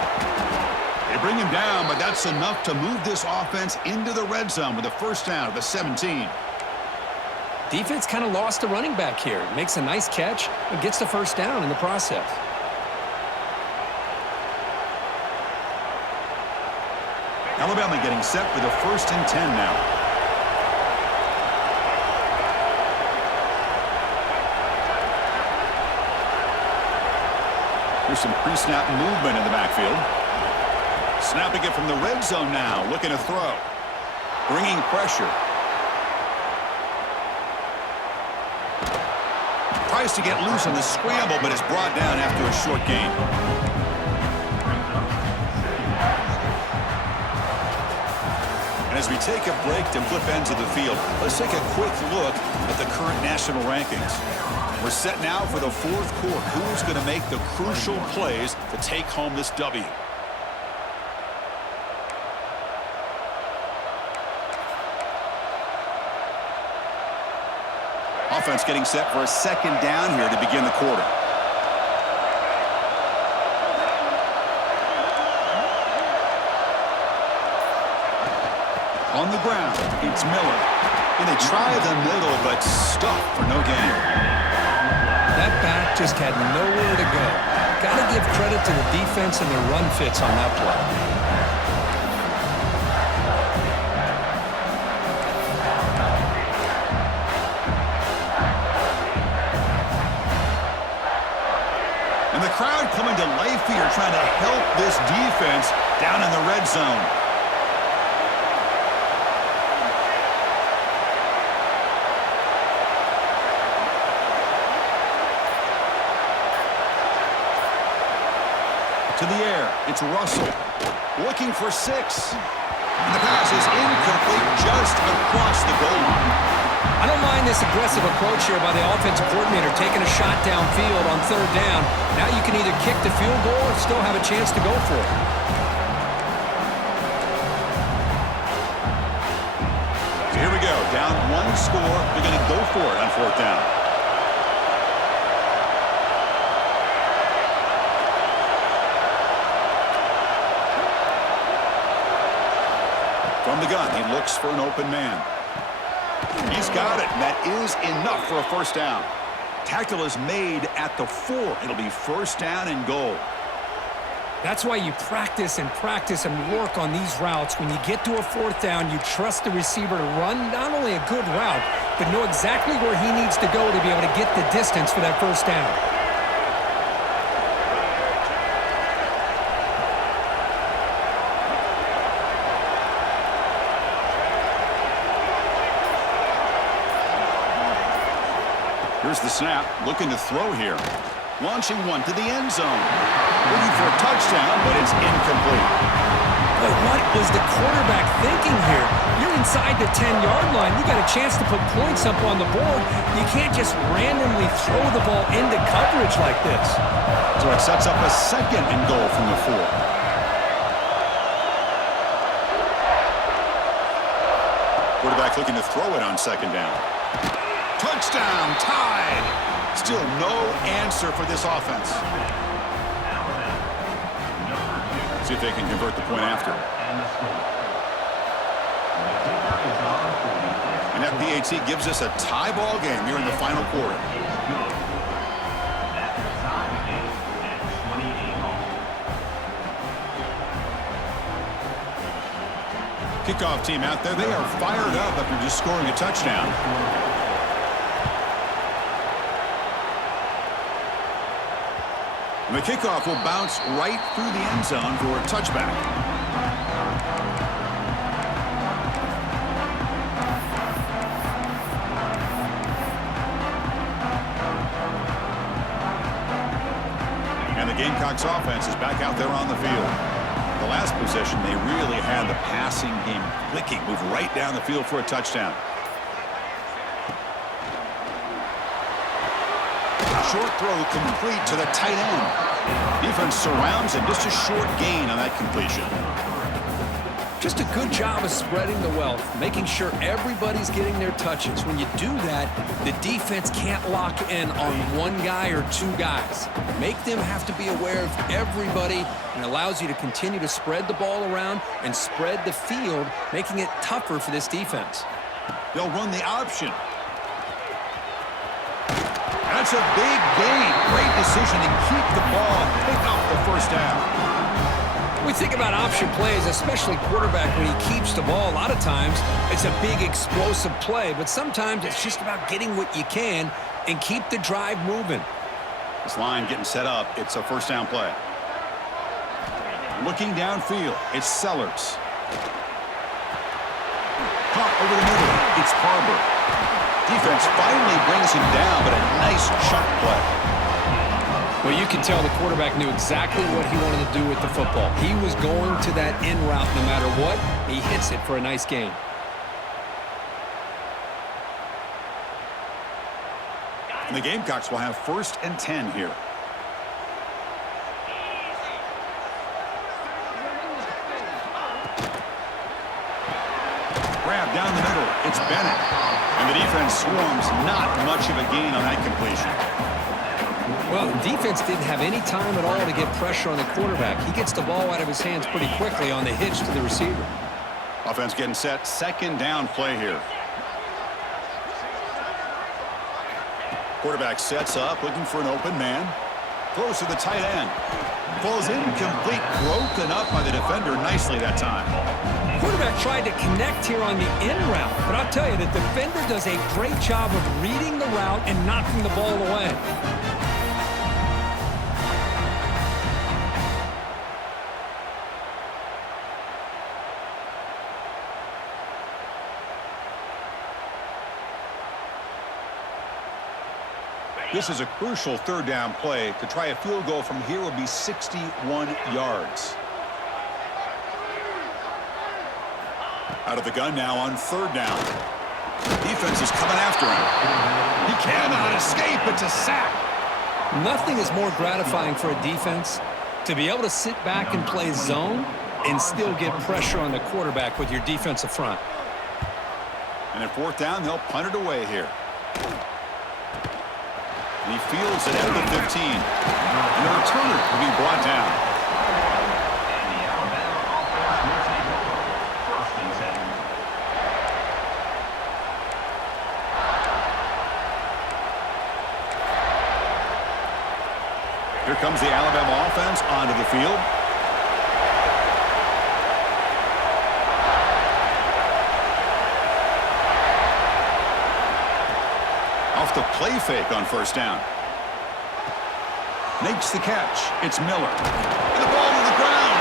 They bring him down, but that's enough to move this offense into the red zone with a 1st down at the 17. Defense kind of lost the running back here. Makes a nice catch and gets the 1st down in the process. Alabama getting set for the 1st and 10 now. Here's some pre-snap movement in the backfield. Snapping it from the red zone now, looking to throw. Bringing pressure. Tries to get loose on the scramble, but is brought down after a short gain. And as we take a break to flip ends of the field, let's take a quick look at the current national rankings. We're set now for the 4th quarter. Who's going to make the crucial plays to take home this W? Offense getting set for a 2nd down here to begin the quarter. On the ground, it's Miller. And they try the middle, but stuffed for no gain. That back just had nowhere to go. Got to give credit to the defense and their run fits on that play. And the crowd coming to life here, trying to help this defense down in the red zone. To the air, it's Russell, looking for 6. And the pass is incomplete, just across the goal line. I don't mind this aggressive approach here by the offensive coordinator, taking a shot downfield on 3rd down. Now you can either kick the field goal or still have a chance to go for it. So here we go, down 1 score. They're going to go for it on 4th down. From the gun, he looks for an open man. He's got it. That is enough for a 1st down. Tackle is made at the 4. It'll be 1st down and goal. That's why you practice and practice and work on these routes. When you get to a 4th down, you trust the receiver to run not only a good route, but know exactly where he needs to go to be able to get the distance for that 1st down. Here's the snap, looking to throw here. Launching one to the end zone. Looking for a touchdown, but it's incomplete. But what was the quarterback thinking here? You're inside the 10-yard line. You got a chance to put points up on the board. You can't just randomly throw the ball into coverage like this. So it sets up a 2nd and goal from the 4. Quarterback looking to throw it on 2nd down. Touchdown, tied. Still no answer for this offense. See if they can convert the point after. And that PAT gives us a tie ball game here in the final quarter. Kickoff team out there, they are fired up after just scoring a touchdown. And the kickoff will bounce right through the end zone for a touchback. And the Gamecocks offense is back out there on the field. The last possession, they really had the passing game clicking, move right down the field for a touchdown. Short throw complete to the tight end. Defense surrounds him. Just a short gain on that completion. Just a good job of spreading the wealth, making sure everybody's getting their touches. When you do that, the defense can't lock in on 1 guy or 2 guys. Make them have to be aware of everybody, and allows you to continue to spread the ball around and spread the field, making it tougher for this defense. They'll run the option. That's a big gain. Great decision to keep the ball and pick up the 1st down. We think about option plays, especially quarterback when he keeps the ball. A lot of times, it's a big explosive play, but sometimes it's just about getting what you can and keep the drive moving. This line getting set up. It's a first down play. Looking downfield, it's Sellers. Caught over the middle, it's Harbor. Defense finally brings him down, but a nice chunk play. Well, you can tell the quarterback knew exactly what he wanted to do with the football. He was going to that in route no matter what. He hits it for a nice gain. And the Gamecocks will have 1st and 10 here. Grab down the middle. It's Bennett. And the defense swarms. Not much of a gain on that completion. Well, the defense didn't have any time at all to get pressure on the quarterback. He gets the ball out of his hands pretty quickly on the hitch to the receiver. Offense getting set. 2nd down play here. Quarterback sets up, looking for an open man. Throws to the tight end. Falls incomplete, broken up by the defender nicely that time. Quarterback tried to connect here on the in route, but I'll tell you, the defender does a great job of reading the route and knocking the ball away. This is a crucial 3rd down play. To try a field goal from here would be 61 yards. Out of the gun now on 3rd down. Defense is coming after him. He cannot escape. It's a sack. Nothing is more gratifying for a defense to be able to sit back and play zone and still get pressure on the quarterback with your defensive front. And at 4th down, they'll punt it away here. And he fields it at the 15. And the returner will be brought down. And the Alabama offense will take over 1st and 10. Here comes the Alabama offense onto the field. Off the play fake on 1st down. Makes the catch. It's Miller. And the ball to the ground.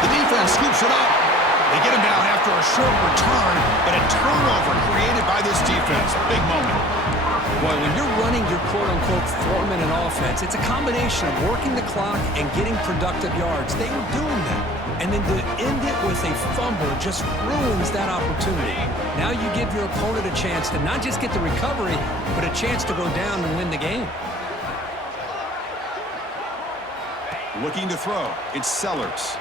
The defense scoops it up. They get him down after a short return, but a turnover created by this defense. Big moment. Boy, when you're running your quote-unquote 4-minute offense, it's a combination of working the clock and getting productive yards. They were doing that. And then to end it with a fumble just ruins that opportunity. Now you give your opponent a chance to not just get the recovery, but a chance to go down and win the game. Looking to throw. It's Sellers.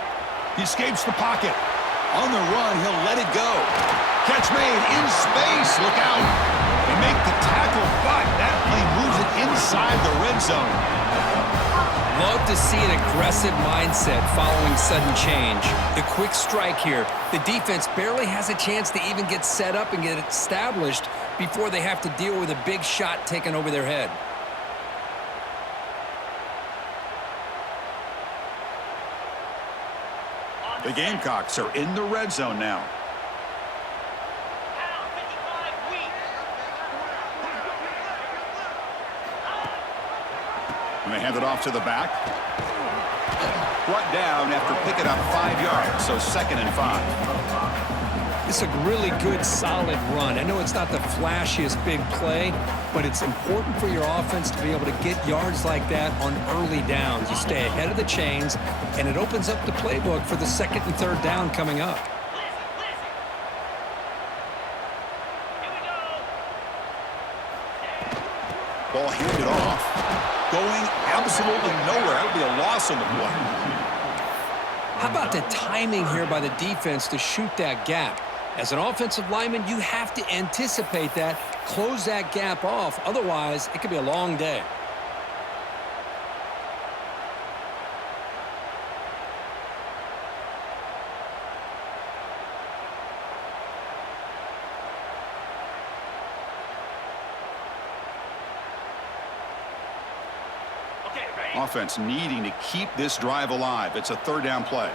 He escapes the pocket. On the run, he'll let it go. Catch made in space. Look out. They make the tackle, but that play moves it inside the red zone. Love to see an aggressive mindset following sudden change. The quick strike here. The defense barely has a chance to even get set up and get established before they have to deal with a big shot taken over their head. The Gamecocks are in the red zone now. And they hand it off to the back. Brought down after picking up 5 yards, so 2nd and 5. It's a really good, solid run. I know it's not the flashiest big play, but it's important for your offense to be able to get yards like that on early downs. You stay ahead of the chains, and it opens up the playbook for the 2nd and 3rd down coming up. Ball handed off. Going absolutely nowhere. That would be a loss on the play. How about the timing here by the defense to shoot that gap? As an offensive lineman, you have to anticipate that, close that gap off. Otherwise, it could be a long day. Offense needing to keep this drive alive. It's a 3rd down play.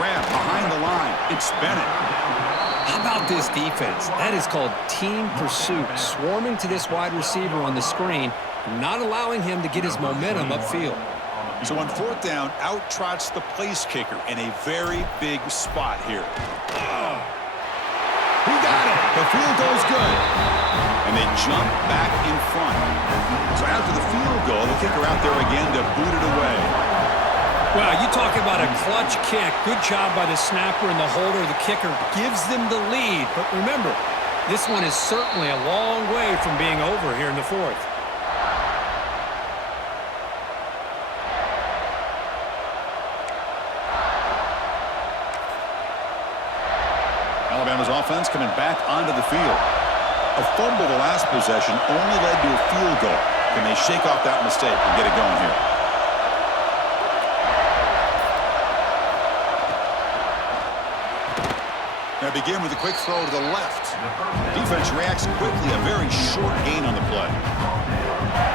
Grab behind the line. It's Bennett. How about this defense? That is called team pursuit. Swarming to this wide receiver on the screen, not allowing him to get his momentum upfield. So on fourth down, out trots the place kicker in a very big spot here. He got it. The field goal's good. And they jump back in front. So after the field goal, the kicker out there again to boot it away. Well, you talk about a clutch kick. Good job by the snapper and the holder. The kicker gives them the lead. But remember, this one is certainly a long way from being over here in the fourth. Alabama's offense coming back onto the field. A fumble the last possession only led to a field goal. Can they shake off that mistake and get it going here? They begin with a quick throw to the left. Defense reacts quickly, a very short gain on the play.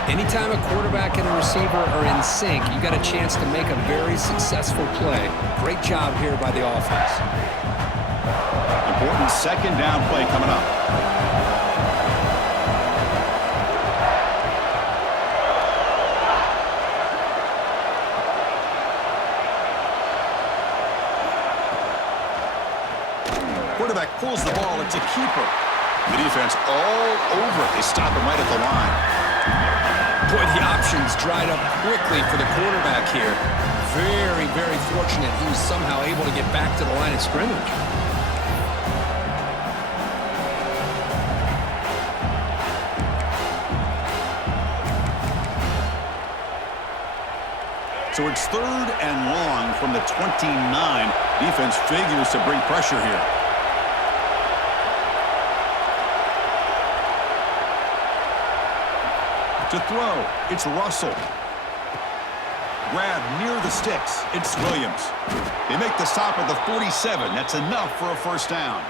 Anytime a quarterback and a receiver are in sync, you got a chance to make a very successful play. Great job here by the offense. Important second down play coming up. Quarterback pulls the ball. It's a keeper. The defense all over it. They stop him right at the line. Boy, the options dried up quickly for the quarterback here. Very, very fortunate he was somehow able to get back to the line of scrimmage. So it's third and long from the 29. Defense figures to bring pressure here. To throw, it's Russell. Grab near the sticks, it's Williams. They make the stop at the 47. That's enough for a first down.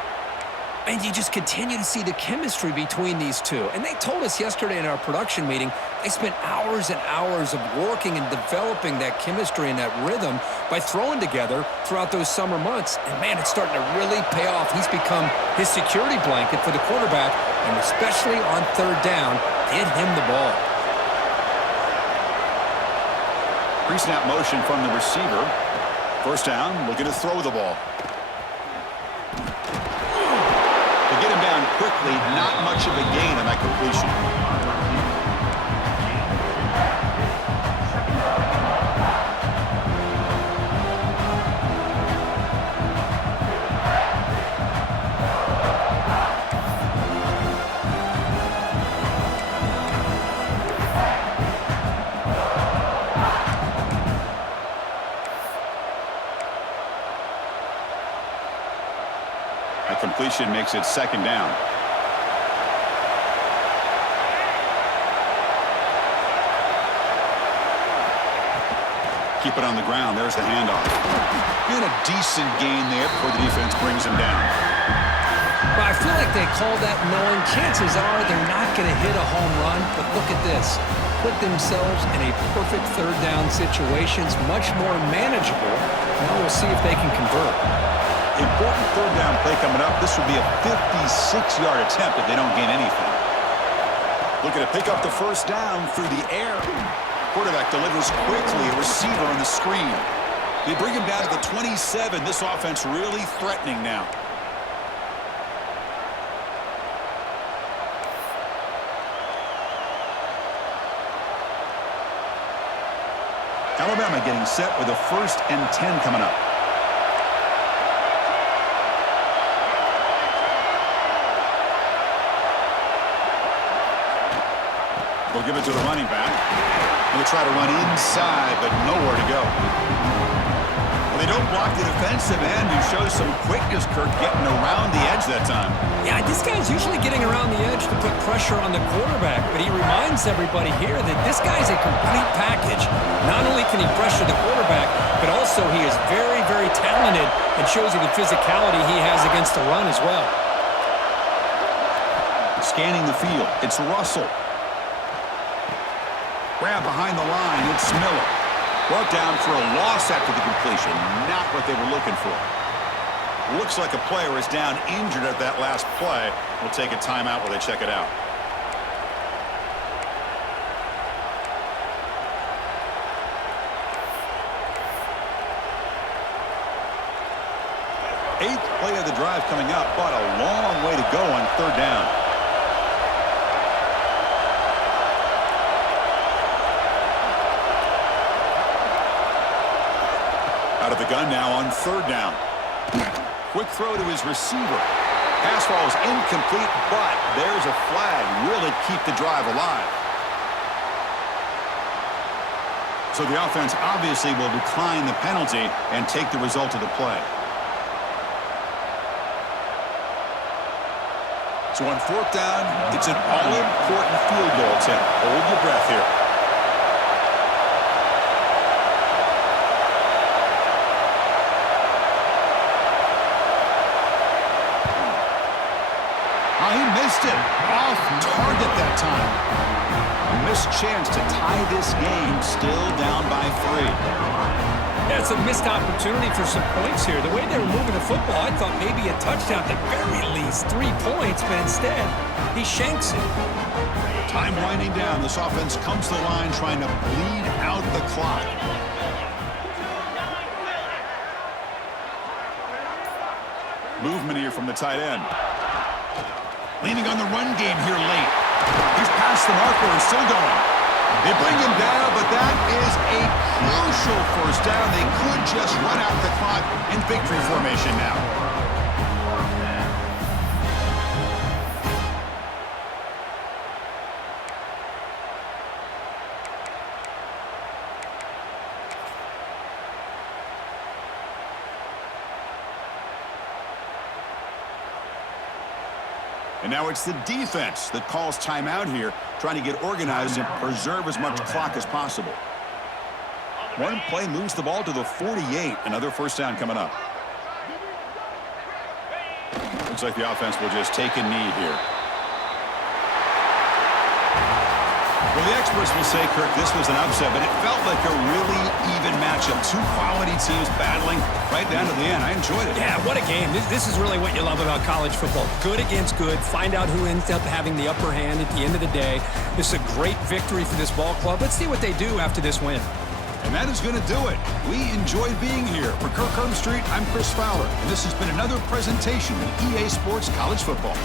And you just continue to see the chemistry between these two. And they told us yesterday in our production meeting, they spent hours and hours of working and developing that chemistry and that rhythm by throwing together throughout those summer months. And, man, it's starting to really pay off. He's become his security blanket for the quarterback, and especially on third down, get him the ball. Pre-snap motion from the receiver. First down, looking to throw the ball. To get him down quickly, not much of a gain on that completion. That completion makes it second down. Keep it on the ground. There's the handoff. And a decent gain there before the defense brings him down. Well, I feel like they call that knowing chances are they're not going to hit a home run. But look at this. Put themselves in a perfect third down situation. It's much more manageable. Now we'll see if they can convert. Important third down play coming up. This would be a 56-yard attempt if they don't gain anything. Looking to pick up the first down through the air. Quarterback delivers quickly, a receiver on the screen. They bring him down to the 27. This offense really threatening now. Alabama getting set with a 1st and 10 coming up. They'll give it to the running back. They'll try to run inside, but nowhere to go. Well, they don't block the defensive end, who shows some quickness, Kirk, getting around the edge that time. Yeah, this guy's usually getting around the edge to put pressure on the quarterback, but he reminds everybody here that this guy's a complete package. Not only can he pressure the quarterback, but also he is very, very talented and shows you the physicality he has against the run as well. Scanning the field, it's Russell. Grab behind the line, it's Miller. Brought down for a loss after the completion. Not what they were looking for. Looks like a player is down injured at that last play. We'll take a timeout while they check it out. Eighth play of the drive coming up, but a long way to go on third down. Out of the gun now on third down. Quick throw to his receiver. Pass ball is incomplete, but there's a flag. Will it keep the drive alive? So the offense obviously will decline the penalty and take the result of the play. So on fourth down, it's an all-important field goal attempt. Hold your breath here. He missed it. Off target that time. A missed chance to tie this game. Still down by 3. Yeah, it's a missed opportunity for some points here. The way they were moving the football, I thought maybe a touchdown, at the very least 3 points, but instead, he shanks it. Time winding down. This offense comes to the line trying to bleed out the clock. Movement here from the tight end. Leaning on the run game here late. He's past the marker and still going. They bring him down, but that is a crucial first down. They could just run out the clock in victory formation now. And now it's the defense that calls timeout here, trying to get organized and preserve as much clock as possible. One play moves the ball to the 48. Another first down coming up. Looks like the offense will just take a knee here. Well, the experts will say, Kirk, this was an upset, but it felt like a really even matchup. 2 quality teams battling right down to the end. I enjoyed it. Yeah, what a game. This is really what you love about college football. Good against good. Find out who ends up having the upper hand at the end of the day. This is a great victory for this ball club. Let's see what they do after this win. And that is going to do it. We enjoyed being here. For Kirk Street, I'm Chris Fowler. And this has been another presentation of EA Sports College Football.